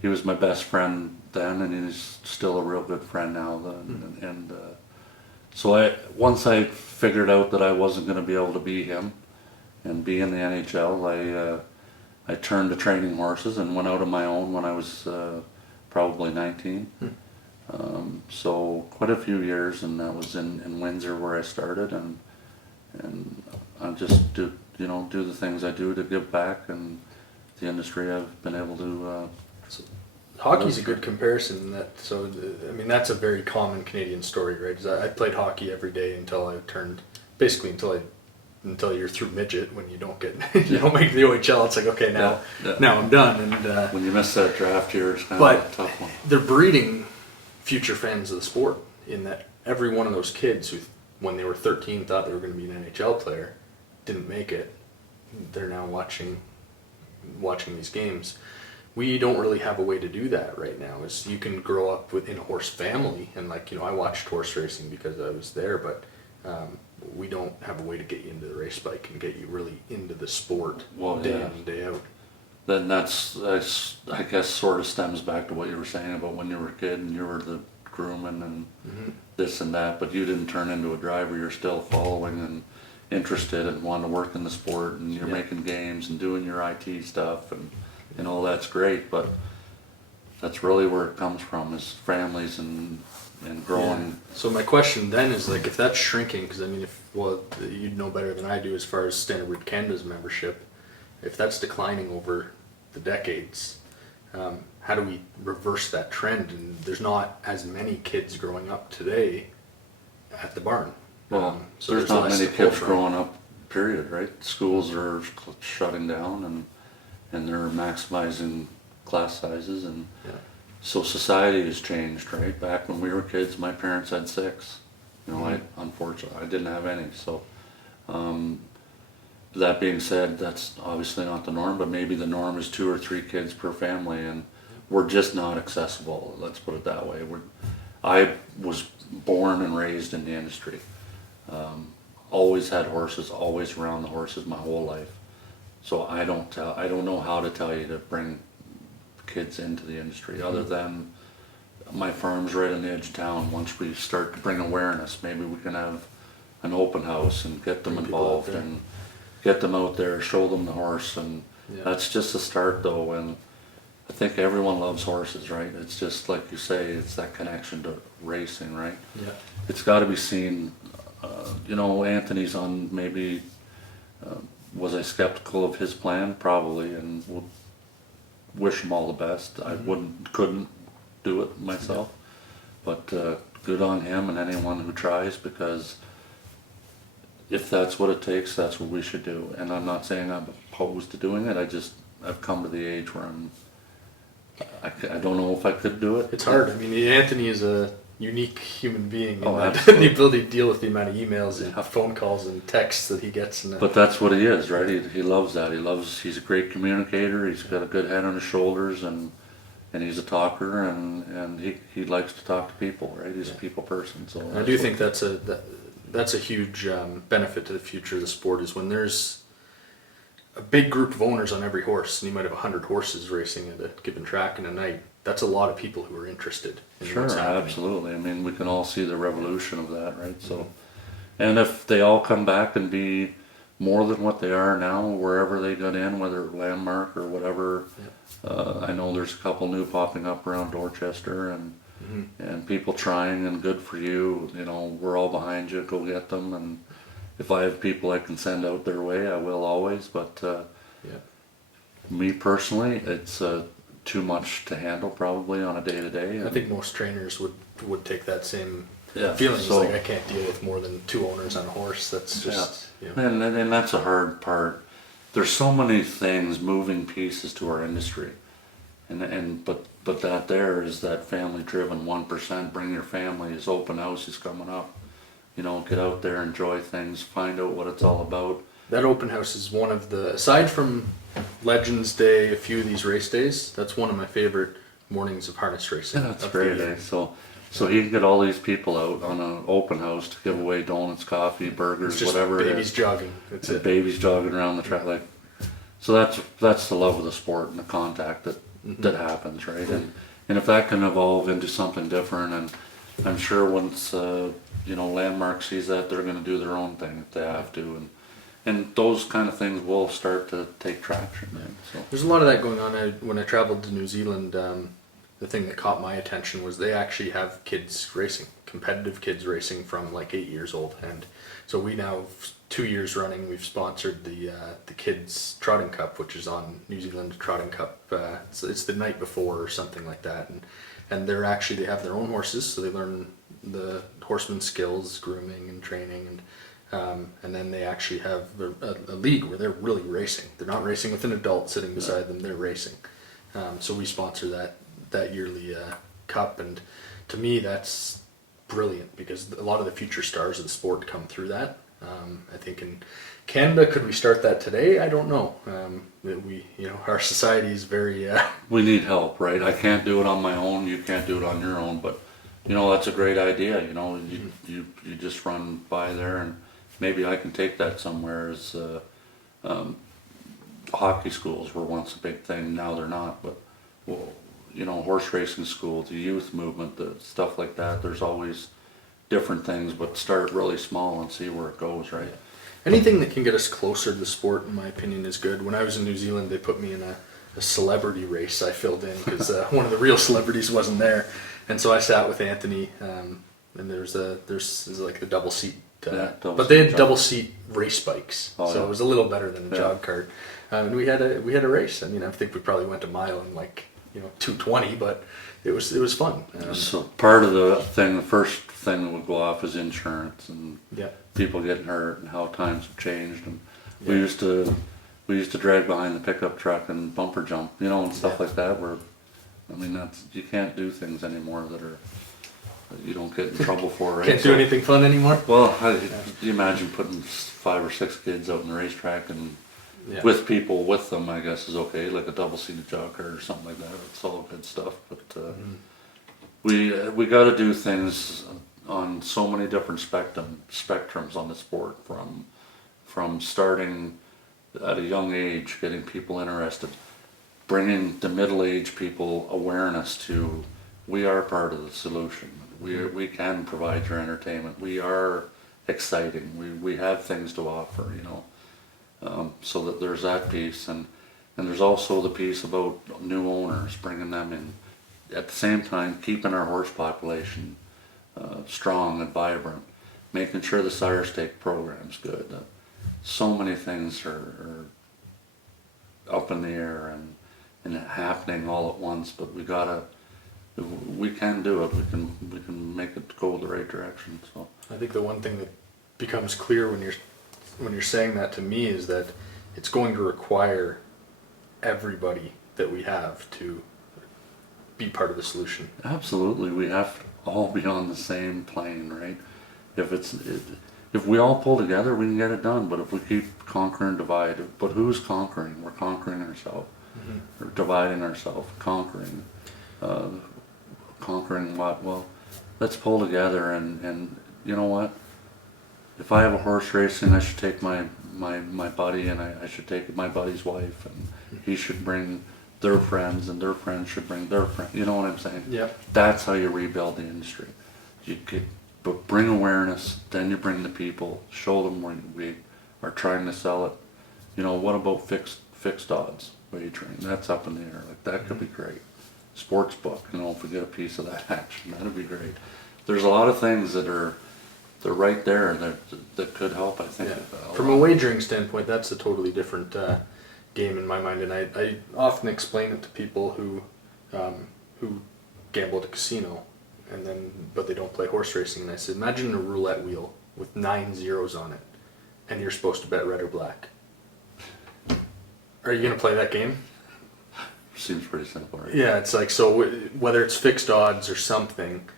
he was my best friend then, and he's still a real good friend now. So once I figured out that I wasn't going to be able to be him and be in the NHL, I turned to training horses and went out on my own when I was probably 19. So quite a few years, and that was in Windsor where I started, and I just do the things I do to give back, and the industry I've been able to. Hockey's a good comparison in that. So I mean, that's a very common Canadian story, right? 'Cause I played hockey every day until I turned, basically until you're through midget. When you don't get you don't make the OHL, it's like, okay, now I'm done. And When you miss that draft year, it's kind but of a tough one. they're breeding future fans of the sport in that every one of those kids who, when they were 13, thought they were going to be an NHL player, didn't make it. They're now watching these games. We don't really have a way to do that right now. Is you can grow up within a horse family, and I watched horse racing because I was there, but we don't have a way to get you into the race bike and get you really into the sport day in and day out. Then that's I guess sort of stems back to what you were saying about when you were a kid and you were the grooming and this and that, but you didn't turn into a driver. You're still following and interested and want to work in the sport, and you're making games and doing your IT stuff, and all that's great, but that's really where it comes from, is families and growing. Yeah. So my question then is, like, if that's shrinking, because I mean, you'd know better than I do as far as Standardwood Canada's membership, if that's declining over the decades, how do we reverse that trend? And there's not as many kids growing up today at the barn. Well, So there's not less many to pull kids from. growing up, period, right? Schools are shutting down, and they're maximizing class sizes, and so society has changed, right? Back when we were kids, my parents had 6. Unfortunately, I didn't have any. So that being said, that's obviously not the norm, but maybe the norm is 2 or 3 kids per family, and we're just not accessible. Let's put it that way. I was born and raised in the industry. Always had horses, always around the horses my whole life. So I don't know how to tell you to bring kids into the industry, other than my farm's right on the edge of town. Once we start to bring awareness, maybe we can have an open house and get them Bring people out involved there. and get them out there, show them the horse, and that's just a start though. And I think everyone loves horses, right? It's just like you say, it's that connection to racing, right? Yeah. It's got to be seen. Anthony's on maybe. Was I skeptical of his plan? Probably, and would wish him all the best. I couldn't do it myself, but good on him and anyone who tries, because if that's what it takes, that's what we should do. And I'm not saying I'm opposed to doing it. I've come to the age where I don't know if I could do it. It's hard. I mean, Anthony is a unique human being, Oh, and absolutely. the ability to deal with the amount of emails and phone calls and texts that he gets. But that's what he is, right? He loves that. He's a great communicator. He's got a good head on his shoulders, and he's a talker, and he likes to talk to people, right? He's a people person. So I do think that's a huge benefit to the future of the sport, is when there's a big group of owners on every horse, and you might have 100 horses racing at a given track in a night. That's a lot of people who are interested in Sure, what's happening. absolutely. I mean, we can all see the revolution of that, right? So, and if they all come back and be more than what they are now, wherever they got in, whether Landmark or whatever. I know there's a couple new popping up around Dorchester, and people trying, and good for you. You know, we're all behind you. Go get them, and if I have people I can send out their way, I will always. But me personally, it's too much to handle probably on a day to day. I think most trainers would take that same Yeah, feeling. It's so- like, I can't deal with more than 2 owners on a horse. That's just, you know. And that's a hard part. There's so many things, moving pieces to our industry, but that there is that family driven 1%. Bring your families. Open house is coming up. You know, get out there, enjoy things, find out what it's all about. That open house is one of the, aside from Legends Day, a few of these race days, that's one of my favorite mornings of harness racing. Yeah, that's of the great. year. Eh? So he can get all these people out on an open house to give away donuts, coffee, burgers, It's just whatever it babies is. jogging. That's And it. babies jogging around the track, like. So that's the love of the sport and the contact that happens, right? And if that can evolve into something different, and I'm sure once Landmark sees that, they're going to do their own thing if they have to, and those kind of things will start to take traction. Right? So There's a lot of that going on. When I traveled to New Zealand, the thing that caught my attention was they actually have kids racing, competitive kids racing from like 8 years old. And so we now, 2 years running, we've sponsored the Kids Trotting Cup, which is on New Zealand Trotting Cup. It's the night before or something like that. And they have their own horses, so they learn the horseman skills, grooming and training, and then they actually have a league where they're really racing. They're not racing with an adult sitting beside them; they're racing. So we sponsor that yearly cup, and to me that's brilliant because a lot of the future stars of the sport come through that. I think in Canada, could we start that today? I don't know. Our society is very. we need help, right? I can't do it on my own. You can't do it on your own, but that's a great idea. You just run by there, and maybe I can take that somewhere. As hockey schools were once a big thing, now they're not. But horse racing school, the youth movement, the stuff like that. There's always different things, but start really small and see where it goes, right? Anything that can get us closer to the sport, in my opinion, is good. When I was in New Zealand, they put me in a celebrity race I filled in because one of the real celebrities wasn't there. And so I sat with Anthony, and there's like the double seat. But they had double seat race bikes, so it was a little better than a jog cart. And we had a race. I mean, I think we probably went a mile in 2:20, but it was fun. So part of the first thing that would go off is insurance and people getting hurt and how times have changed. And we used to drag behind the pickup truck and bumper jump, and stuff like that. You can't do things anymore that you don't get in trouble for, right? Can't do anything fun anymore. Well, you imagine putting 5 or 6 kids out on the racetrack and with people with them, I guess is okay, like a double-seated jog cart or something like that. It's all good stuff, but we got to do things on so many different spectrums on the sport, from starting at a young age, getting people interested, bringing the middle-aged people awareness to we are part of the solution. We can provide your entertainment. We are exciting. We have things to offer, so that there's that piece, and there's also the piece about new owners, bringing them in. At the same time, keeping our horse population strong and vibrant, making sure the sire stake program's good. So many things are up in the air and happening all at once, but we can do it. We can make it go the right direction. So I think the one thing that becomes clear when you're saying that to me is that it's going to require everybody that we have to be part of the solution. absolutely, we have to all be on the same plane, right? If we all pull together, we can get it done. But if we keep conquer and divide, but who's conquering? We're conquering ourselves. Or dividing ourselves, conquering. Conquering what? Well, let's pull together and you know what? If I have a horse racing, I should take my buddy, and I should take my buddy's wife, and he should bring their friends, and their friends should bring their friends. You know what I'm saying? Yeah. That's how you rebuild the industry. But bring awareness, then you bring the people, show them are trying to sell it. You know, what about fixed odds wagering? That's up in the air. Like that could be great. Sports book, you know, if we get a piece of that action, that'd be great. There's a lot of things that they're right there that could help. I think. Yeah. From a wagering standpoint, that's a totally different game in my mind, and I often explain it to people who gamble at a casino, but they don't play horse racing. And I said, imagine a roulette wheel with 9 zeros on it, and you're supposed to bet red or black. Are you going to play that game? Seems pretty simple, right? Yeah, it's like, so whether it's fixed odds or something,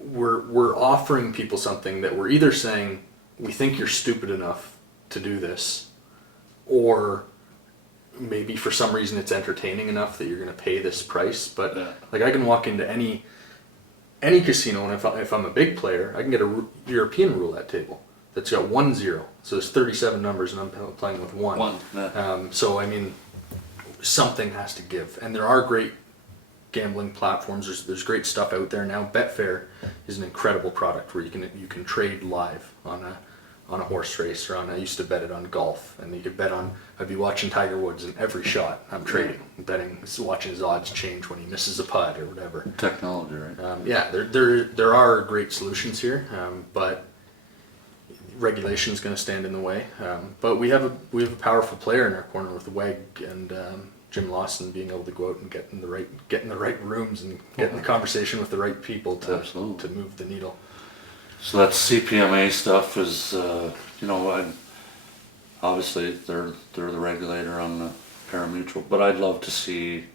we're offering people something that we're either saying we think you're stupid enough to do this, or maybe for some reason it's entertaining enough that you're going to pay this price. But Yeah. like, I can walk into any casino, and if I'm a big player, I can get a European roulette table that's got 1 0. So there's 37 numbers, and I'm playing with one. Yeah. So I mean, something has to give, and there are great gambling platforms. There's great stuff out there now. Betfair is an incredible product where you can trade live on a horse race, or I used to bet it on golf, and you could bet on. I'd be watching Tiger Woods, and every shot I'm trading, betting, watching his odds change when he misses a putt or whatever. Technology, right? Yeah, there are great solutions here, but regulation is going to stand in the way. But we have a powerful player in our corner with WEG and Jim Lawson being able to go out and get in the right rooms and get in the conversation with the right people to move the needle. So that CPMA stuff is, obviously they're the regulator on the pari-mutuel, but I'd love to see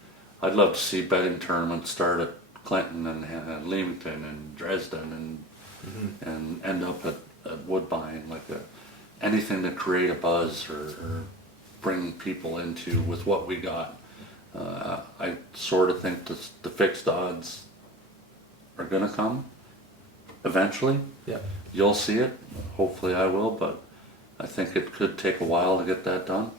betting tournaments start at Clinton and Leamington and Dresden and end up at Woodbine, like anything to create a buzz or bring people into with what we got. I sort of think the fixed odds are going to come eventually. Yeah. You'll see it. Hopefully I will, but I think it could take a while to get that done.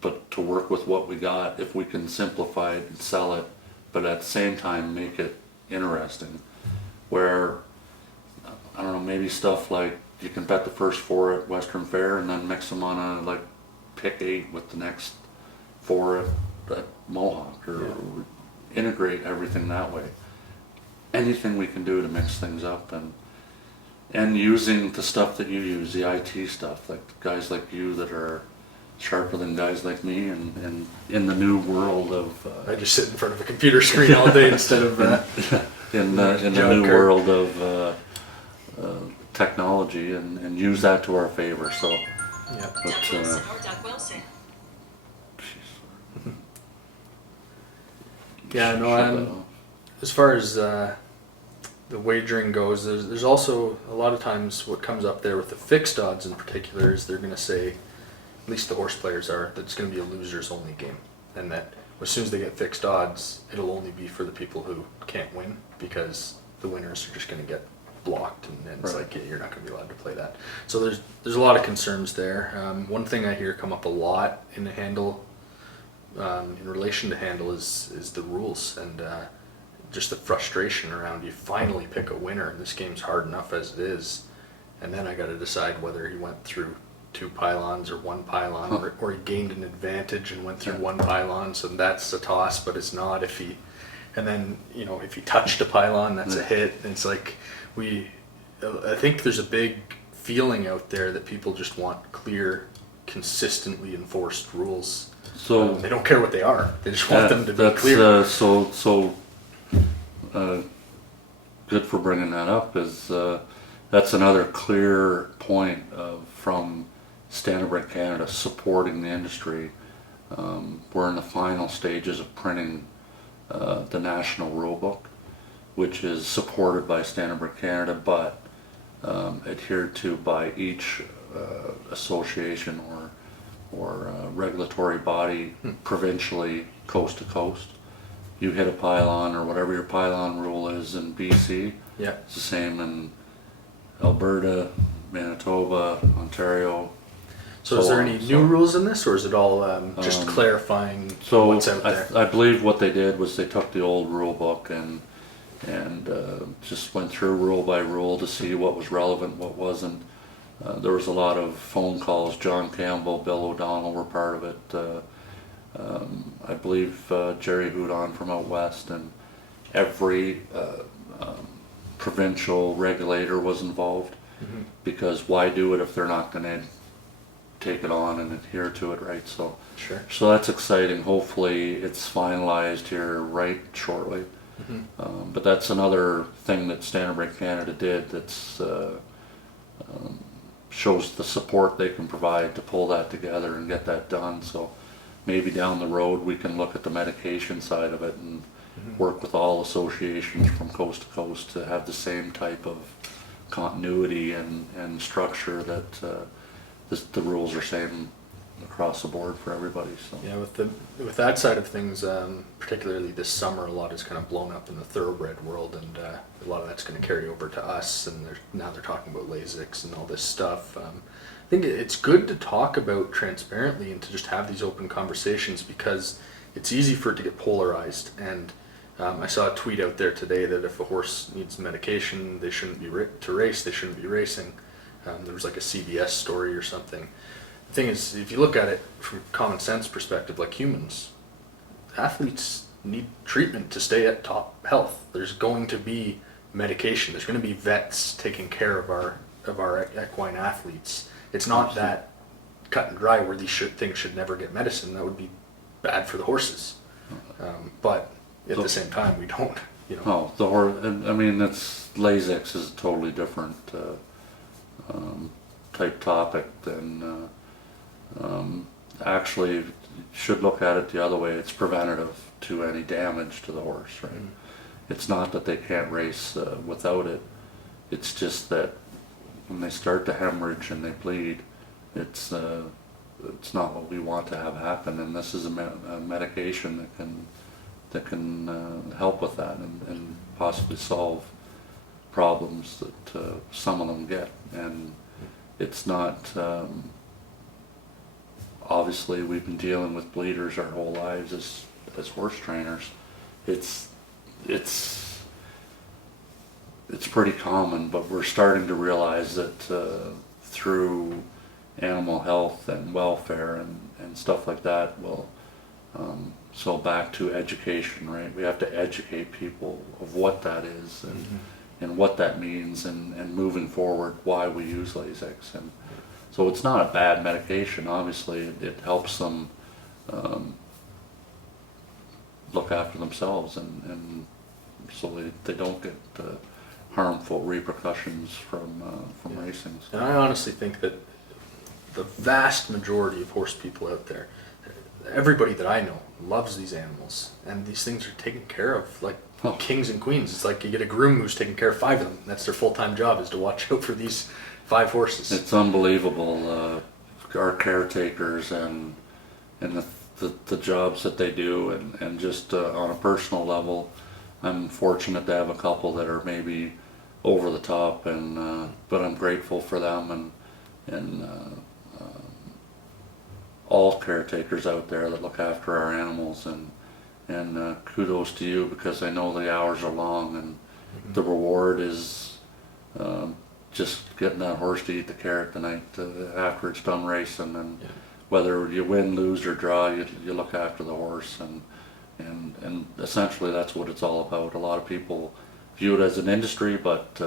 But to work with what we got, if we can simplify it and sell it, but at the same time make it interesting, where, I don't know, maybe stuff like you can bet the first 4 at Western Fair and then mix them on a like pick 8 with the next 4 at Mohawk, or integrate everything that way. Anything we can do to mix things up, and using the stuff that you use, the IT stuff, like guys like you that are sharper than guys like me, and in the new world of I just sit in front of a computer screen all day instead of in the new world of technology, and use that to our favor. So, yeah. but Yeah, no, as far as the wagering goes, there's also a lot of times what comes up there with the fixed odds in particular is they're going to say, at least the horse players are, that it's going to be a losers only game, and that as soon as they get fixed odds, it'll only be for the people who can't win, because the winners are just going to get blocked, and it's like, yeah, you're not going to be allowed to play that. So there's a lot of concerns there. One thing I hear come up a lot in the handle, in relation to handle, is the rules, and just the frustration around, you finally pick a winner, and this game's hard enough as it is, and then I got to decide whether he went through 2 pylons or 1 pylon, or he gained an advantage and went through 1 pylon, so that's a toss, but it's not if he, and then, if he touched a pylon, that's a hit. And it's like, I think there's a big feeling out there that people just want clear, consistently enforced rules. so They don't care what they are, they just want them to be clear. Good for bringing that up, is that's another clear point from Standardbred Canada supporting the industry. We're in the final stages of printing the national rulebook, which is supported by Standardbred Canada, but adhered to by each association or regulatory body provincially, coast to coast. You hit a pylon, or whatever your pylon rule is in BC, Yeah. it's the same in Alberta, Manitoba, Ontario. So is there any on. new rules in this, or is it all just clarifying So what's out there? I believe what they did was they took the old rule book and just went through rule by rule to see what was relevant, what wasn't. There was a lot of phone calls. John Campbell, Bill O'Donnell were part of it. I believe Jerry Houdon from out west, and every provincial regulator was involved. Because why do it if they're not going to take it on and adhere to it, right? So, Sure. so that's exciting. Hopefully, it's finalized here right shortly. But that's another thing that Standard Brake Canada did that's shows the support they can provide to pull that together and get that done. So maybe down the road we can look at the medication side of it and work with all associations from coast to coast to have the same type of continuity and structure that the rules are same across the board for everybody. So Yeah, with that side of things, particularly this summer, a lot is kind of blown up in the thoroughbred world, and a lot of that's going to carry over to us. And now they're talking about Lasix and all this stuff. I think it's good to talk about transparently and to just have these open conversations, because it's easy for it to get polarized. And I saw a tweet out there today that if a horse needs medication, they shouldn't be to race. They shouldn't be racing. There was like a CBS story or something. The thing is, if you look at it from a common sense perspective, like humans, athletes need treatment to stay at top health. There's going to be medication. There's going to be vets taking care of our equine athletes. It's not that cut and dry where these things should never get medicine. That would be bad for the horses. But at the same time, we don't. no, the horse. I mean, it's Lasix is a totally different type topic than. Actually, you should look at it the other way. It's preventative to any damage to the horse, right? It's not that they can't race without it. It's just that when they start to hemorrhage and they bleed, it's not what we want to have happen. And this is a medication that can help with that and possibly solve problems that some of them get. And it's not. Obviously, we've been dealing with bleeders our whole lives as horse trainers. It's pretty common, but we're starting to realize that through animal health and welfare and stuff like that, so back to education, right? We have to educate people of what that is and what that means and moving forward why we use Lasix. And so it's not a bad medication. Obviously, it helps them look after themselves, and so they don't get harmful repercussions from racing. So. And I honestly think that the vast majority of horse people out there, everybody that I know, loves these animals, and these things are taken care of like kings and queens. It's like you get a groom who's taking care of 5 of them. That's their full-time job, is to watch out for these 5 horses. It's unbelievable, our caretakers and the jobs that they do, and just on a personal level, I'm fortunate to have a couple that are maybe over the top, but I'm grateful for them and all caretakers out there that look after our animals, and kudos to you, because I know the hours are long, and the reward is just getting that horse to eat the carrot the night after it's done racing, and whether you win, lose, or draw, you look after the horse, and essentially that's what it's all about. A lot of people view it as an industry, but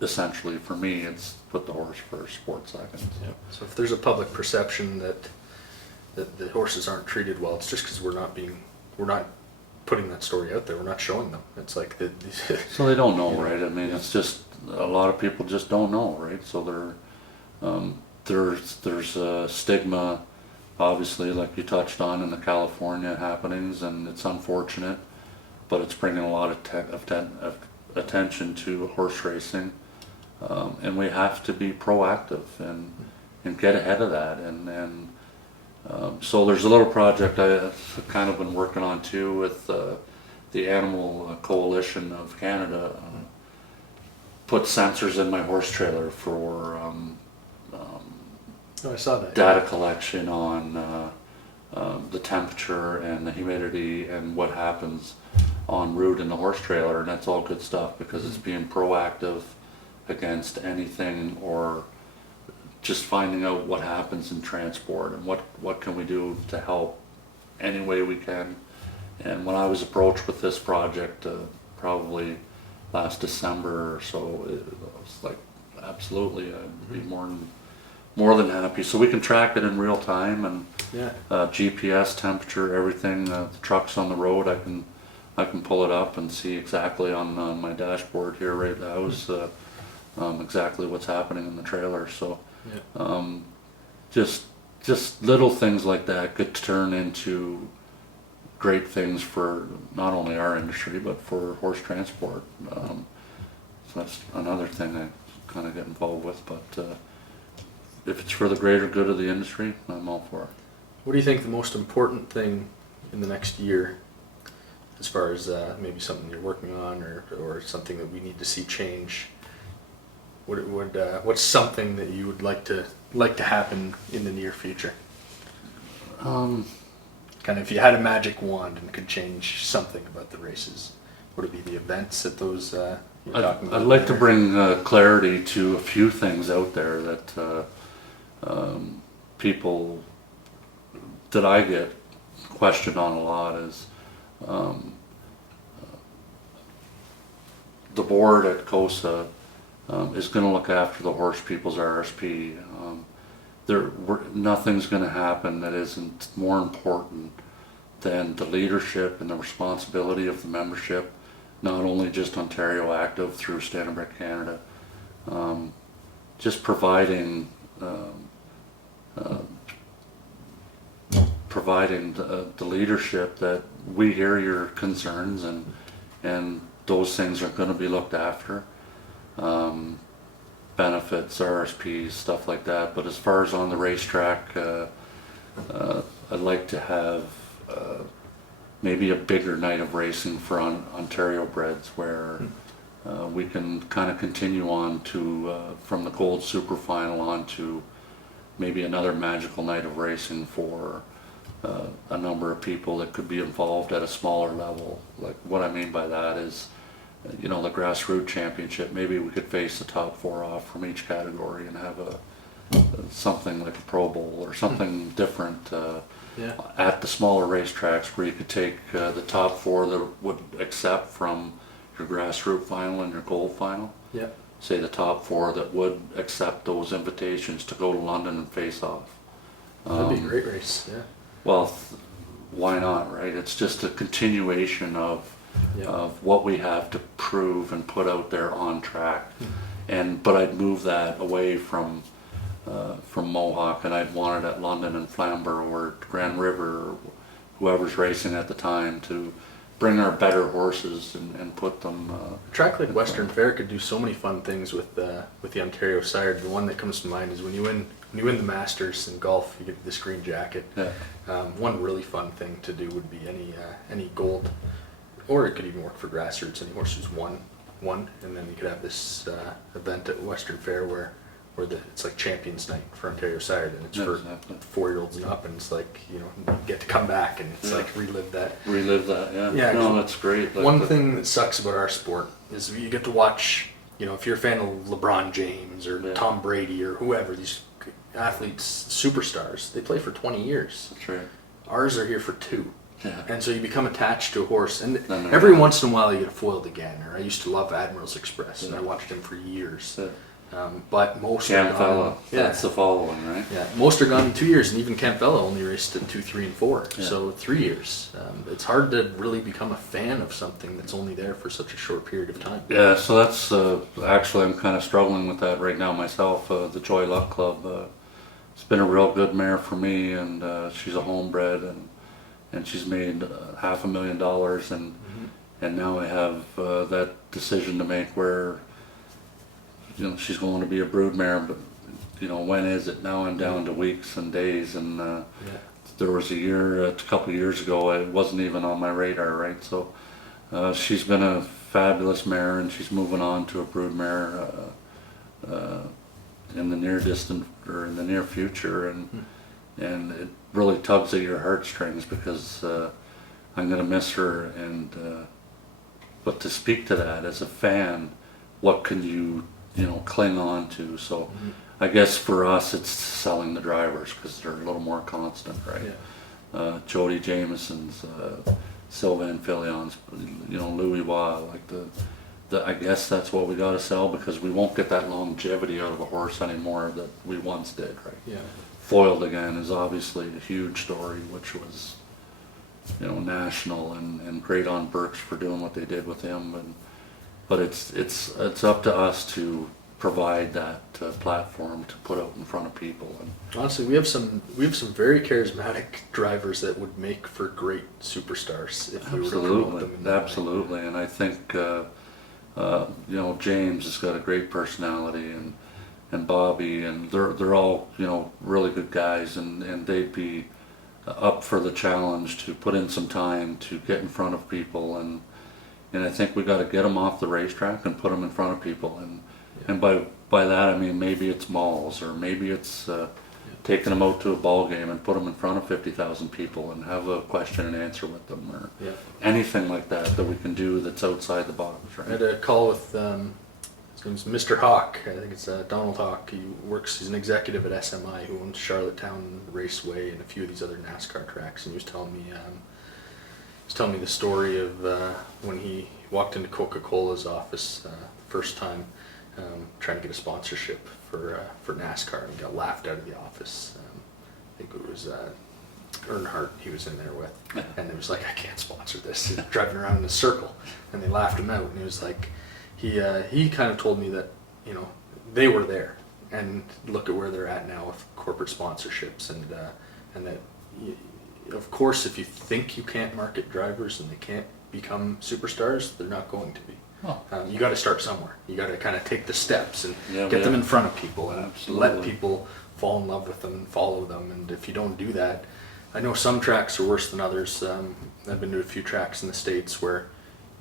essentially for me, it's put the horse first, sport second. Yeah. So if there's a public perception that the horses aren't treated well, it's just because we're not putting that story out there. We're not showing them. It's like so they don't know, right? I mean, it's just a lot of people just don't know, right? So there's a stigma, obviously, like you touched on, in the California happenings, and it's unfortunate, but it's bringing a lot of attention to horse racing, and we have to be proactive and get ahead of that. And so there's a little project I've kind of been working on too with the Animal Coalition of Canada. Put sensors in my horse trailer for I saw that. data collection on the temperature and the humidity and what happens en route in the horse trailer, and that's all good stuff because it's being proactive against anything or just finding out what happens in transport and what can we do to help any way we can. And when I was approached with this project, probably last December or so, it was like, absolutely, I'd be more than happy. So we can track it in real time, and Yeah. GPS, temperature, everything. The truck's on the road. I can pull it up and see exactly on my dashboard here right now is exactly what's happening in the trailer. So Yeah. just little things like that could turn into great things for not only our industry but for horse transport. So that's another thing I kind of get involved with. But if it's for the greater good of the industry, I'm all for it. What do you think the most important thing in the next year, as far as maybe something you're working on, or something that we need to see change? What's something that you would like to happen in the near future? Kind of, if you had a magic wand and could change something about the races, would it be the events at those you're talking about? I'd like to bring clarity to a few things out there that people that I get questioned on a lot is the board at COSA is going to look after the horse people's RSP. Nothing's going to happen that isn't more important than the leadership and the responsibility of the membership, not only just Ontario Active through Standardbred Canada, just providing the leadership that we hear your concerns, and those things are going to be looked after. Benefits, RSPs, stuff like that. But as far as on the racetrack, I'd like to have maybe a bigger night of racing for Ontario breds, where we can kind of continue on to from the Gold Super Final on to maybe another magical night of racing for a number of people that could be involved at a smaller level. Like, what I mean by that is, the grassroots championship, maybe we could face the top 4 off from each category and have something like a Pro Bowl or something different at the smaller racetracks, where you could take the top 4 that would accept from your grassroots final and your gold final. Yeah. Say the top 4 that would accept those invitations to go to London and face off. That'd be a great race. Yeah. Well, why not, right? It's just a continuation of what we have to prove and put out there on track. But I'd move that away from Mohawk, and I'd want it at London and Flamborough or Grand River or whoever's racing at the time, to bring our better horses and put them. A track like Western Fair could do so many fun things with the Ontario side. The one that comes to mind is when you win the Masters in golf, you get this green jacket. Yeah. One really fun thing to do would be any gold, or it could even work for grassroots. Any horse who's won, and then you could have this event at Western Fair where it's like Champions Night for Ontario side, and it's for exactly. 4-year-olds and up, and it's like, you get to come back, and it's like relive that. Yeah, no, that's great. Like one thing that sucks about our sport is you get to watch, if you're a fan of LeBron James or Tom Brady or whoever, these athletes, superstars, they play for 20 years. That's right. Ours are here for 2. Yeah. And so you become attached to a horse, and Then every once in a while you get foiled again. Or I used to love Admiral's Express, and I watched him for years. Yeah. But most are Campfella, gone. that's the following, right? Yeah, most are gone in 2 years, and even Campfella only raced in 2, 3, and 4. Yeah. So 3 years. It's hard to really become a fan of something that's only there for such a short period of time. Yeah, so that's actually, I'm kind of struggling with that right now myself. The Joy Luck Club, it's been a real good mare for me, and she's a homebred, and she's made $500,000, and now I have that decision to make where she's going to be a brood mare, but when is it? Now I'm down to weeks and days, and there was a couple of years ago, it wasn't even on my radar, right? So she's been a fabulous mare, and she's moving on to a brood mare in the in the near future, and it really tugs at your heartstrings, because I'm going to miss her, but to speak to that as a fan, what can you cling on to? So I guess for us, it's selling the drivers because they're a little more constant, right? Yeah. Jody Jameson's, Sylvain Fillion's, Louis Waugh, like I guess that's what we got to sell because we won't get that longevity out of a horse anymore that we once did, right? Yeah. Foiled Again is obviously a huge story, which was, national and great on Burks for doing what they did with him, but it's up to us to provide that platform to put out in front of people. And Honestly, we have some very charismatic drivers that would make for great superstars if we were to promote them. In that way. Absolutely, and I think James has got a great personality, and Bobby, and they're all really good guys, and they'd be up for the challenge to put in some time to get in front of people, and I think we got to get them off the racetrack and put them in front of people, and by that I mean maybe it's malls, or maybe it's taking them out to a ball game and put them in front of 50,000 people and have a question and answer with them, or anything like that we can do that's outside the box, right? I had a call with his name's Mr. Hawk. I think it's Donald Hawk. He's an executive at SMI who owns Charlottetown Raceway and a few of these other NASCAR tracks, and he was telling me the story of when he walked into Coca-Cola's office the first time trying to get a sponsorship for NASCAR, and he got laughed out of the office. I think it was Earnhardt he was in there with, and it was like, I can't sponsor this. He's driving around in a circle, and they laughed him out, and he was like, he kind of told me that they were there, and look at where they're at now with corporate sponsorships, and that of course if you think you can't market drivers and they can't become superstars, they're not going to be. You got to start somewhere. You got to kind of take the steps and get them in front of people and let people fall in love with them and follow them. And if you don't do that, I know some tracks are worse than others. I've been to a few tracks in the States where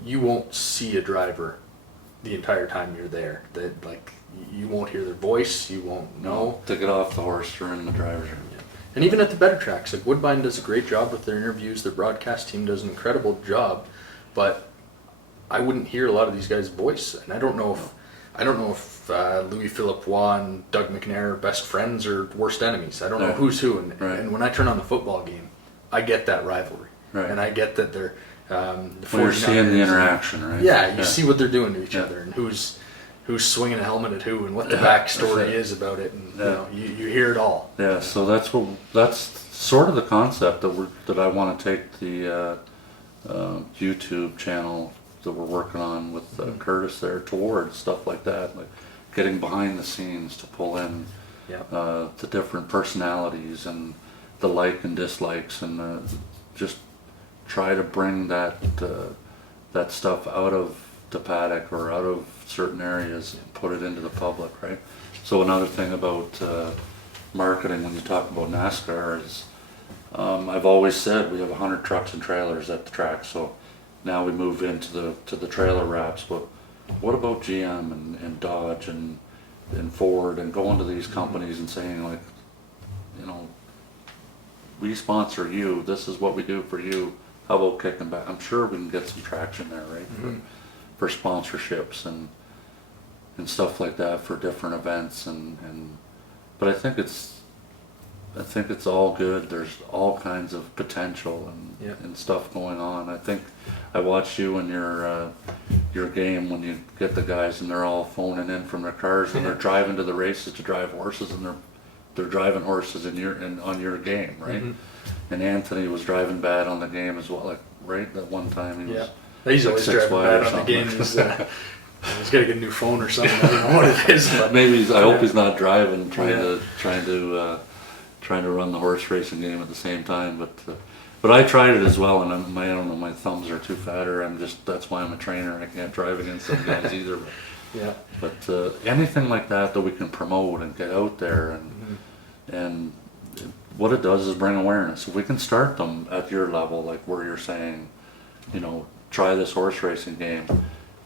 you won't see a driver the entire time you're there. That you won't hear their voice, you won't know. To get off the horse, they're in the driver's room. And even at the better tracks, like Woodbine does a great job with their interviews. Their broadcast team does an incredible job, but I wouldn't hear a lot of these guys' voice. And I don't know if Louis Philippe Waugh and Doug McNair are best friends or worst enemies. I don't know who's who. And when I turn on the football game, I get that rivalry, and I get that they're. We're seeing the interaction, right? Yeah, you see what they're doing to each other, and who's swinging a helmet at who, and what the backstory is about it, and you hear it all. Yeah, so that's sort of the concept that I want to take the YouTube channel that we're working on with Curtis there towards, stuff like that, like getting behind the scenes to pull in the different personalities and the like and dislikes, and just try to bring that stuff out of the paddock or out of certain areas and put it into the public, right? So another thing about marketing when you talk about NASCAR is I've always said we have 100 trucks and trailers at the track, so now we move into the trailer wraps, but what about GM and Dodge and Ford, and going to these companies and saying, like, we sponsor you, this is what we do for you, how about kicking back? I'm sure we can get some traction there, right? For sponsorships and stuff like that for different events, but I think it's all good. There's all kinds of potential and stuff going on. I think I watched you in your game when you get the guys and they're all phoning in from their cars and they're driving to the races to drive horses, and they're driving horses on your game, right? And Anthony was driving bad on the game as well, like right that one time he was. He's always driving bad on the game. He's got to get a new phone or something. I don't know what it is. But maybe I hope he's not driving, trying to run the horse racing game at the same time. But I tried it as well, and I don't know, my thumbs are too fat, or that's why I'm a trainer. I can't drive against some guys either. But anything like that we can promote and get out there, and what it does is bring awareness. If we can start them at your level, like where you're saying, try this horse racing game,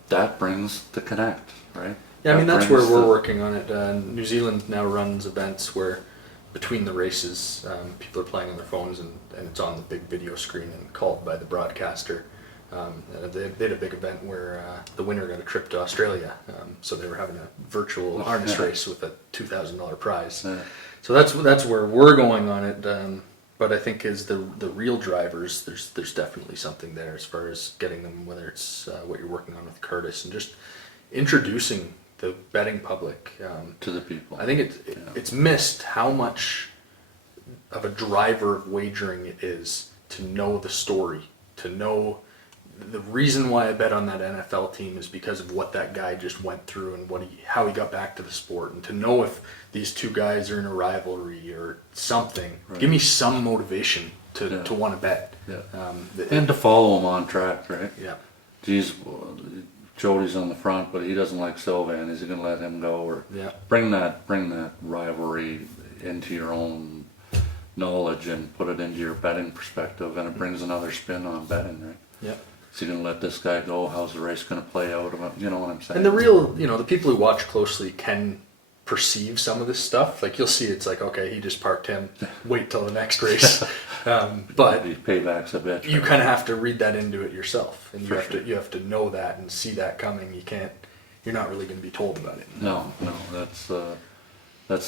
that brings the connect, right? Yeah, I mean, that's where we're working on it. New Zealand now runs events where between the races, people are playing on their phones, and it's on the big video screen and called by the broadcaster. They had a big event where the winner got a trip to Australia. So they were having a virtual harness race with a $2,000 prize. Yeah. So that's where we're going on it. But I think as the real drivers, there's definitely something there as far as getting them, whether it's what you're working on with Curtis and just introducing the betting public To the people. I think it's missed how much of a driver of wagering it is to know the story, to know the reason why I bet on that NFL team is because of what that guy just went through and how he got back to the sport, and to know if these two guys are in a rivalry or something. Right. Give me some motivation to Yeah. want to bet. Yeah. The- And to follow him on track, right? yeah. Geez, Jody's on the front, but he doesn't like Sylvan. Is he going to let him go, or Yeah. bring that rivalry into your own knowledge and put it into your betting perspective, and it brings another spin on betting, right? Yeah. Is he going to let this guy go? How's the race going to play out? You know what I'm saying? And the real, the people who watch closely can perceive some of this stuff. Like you'll see, it's like, okay, he just parked him. Wait till the next race. But the payback's a bitch. you kind of have to read that into it yourself, and For you have to know that and see that coming. You're not really going to be told about it. No, that's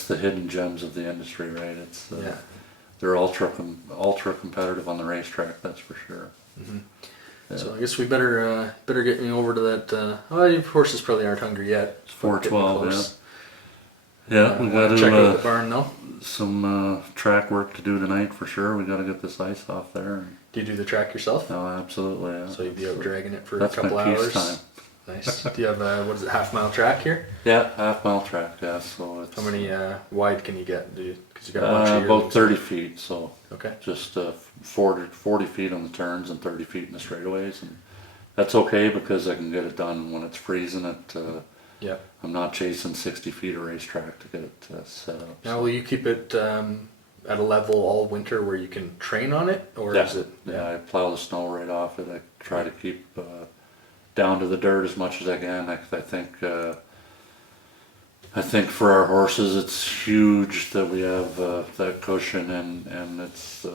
the hidden gems of the industry, right? It's Yeah. they're ultra competitive on the racetrack. That's for sure. Yeah. So I guess we better get you over to that. Your horses probably aren't hungry yet. It's 4:12. Getting Yeah. close. Yeah, we got Check out the to barn though. some track work to do tonight for sure. We got to get this ice off there. Do you do the track yourself? No, absolutely. Yeah. So you'd be out dragging it for a That's couple my hours. peace time. Nice. Do you have what is it, half-mile track here? Yeah, half-mile track. Yeah, so it's How many wide can you get? Because you got a bunch of about yearlings. 30 feet. So Okay. just 40 feet on the turns and 30 feet in the straightaways, and that's okay because I can get it done when it's freezing. Yeah. I'm not chasing 60 feet of racetrack to get it set up. Now, will you keep it at a level all winter where you can train on it, or Yeah, is it? yeah, I plow the snow right off it. I try to keep down to the dirt as much as I can. I think for our horses, it's huge that we have that cushion, and it's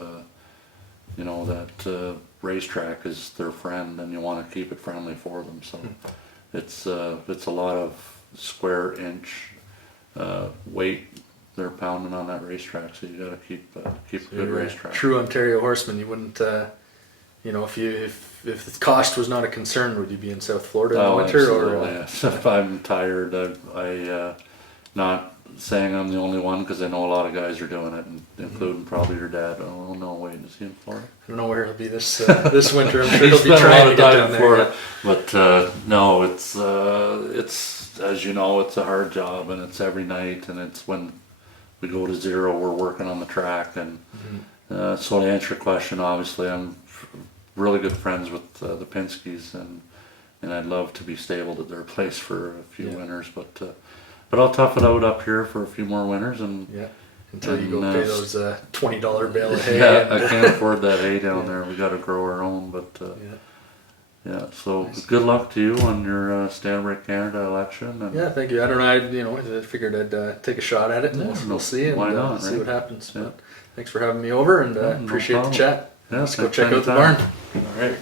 that racetrack is their friend, and you want to keep it friendly for them. So it's a lot of square inch weight they're pounding on that racetrack. So you got to keep a good You're a racetrack. true Ontario horseman. You wouldn't, if the cost was not a concern, would you be in South Florida in the winter? Absolutely. Or Yes. If I'm tired, I not saying I'm the only one, because I know a lot of guys are doing it, including probably your dad. Oh no, wait, is he in Florida? I don't know where he'll be this winter. I'm sure He he'll be spent a trying lot to of get time down in there. Florida, but no, it's as you know, it's a hard job, and it's every night, and it's when we go to zero, we're working on the track, and so to answer your question, obviously, I'm really good friends with the Pinskys, and I'd love to be stabled at their place for a few winters, but I'll tough it out up here for a few more winters, and Yeah. Until you go And, pay those $20 bale of hay. yeah, and- I can't afford that hay down there. We got to grow our own, but yeah. So good luck to you on your Stanbreak Canada election. And Yeah, thank you. I don't know. I figured I'd take a shot at it, and Yeah, we'll see, and why not, see right? what happens. Yeah. But thanks for having me over, and no appreciate the problem. chat. Yeah, Let's go thanks check out the anytime. barn. All right.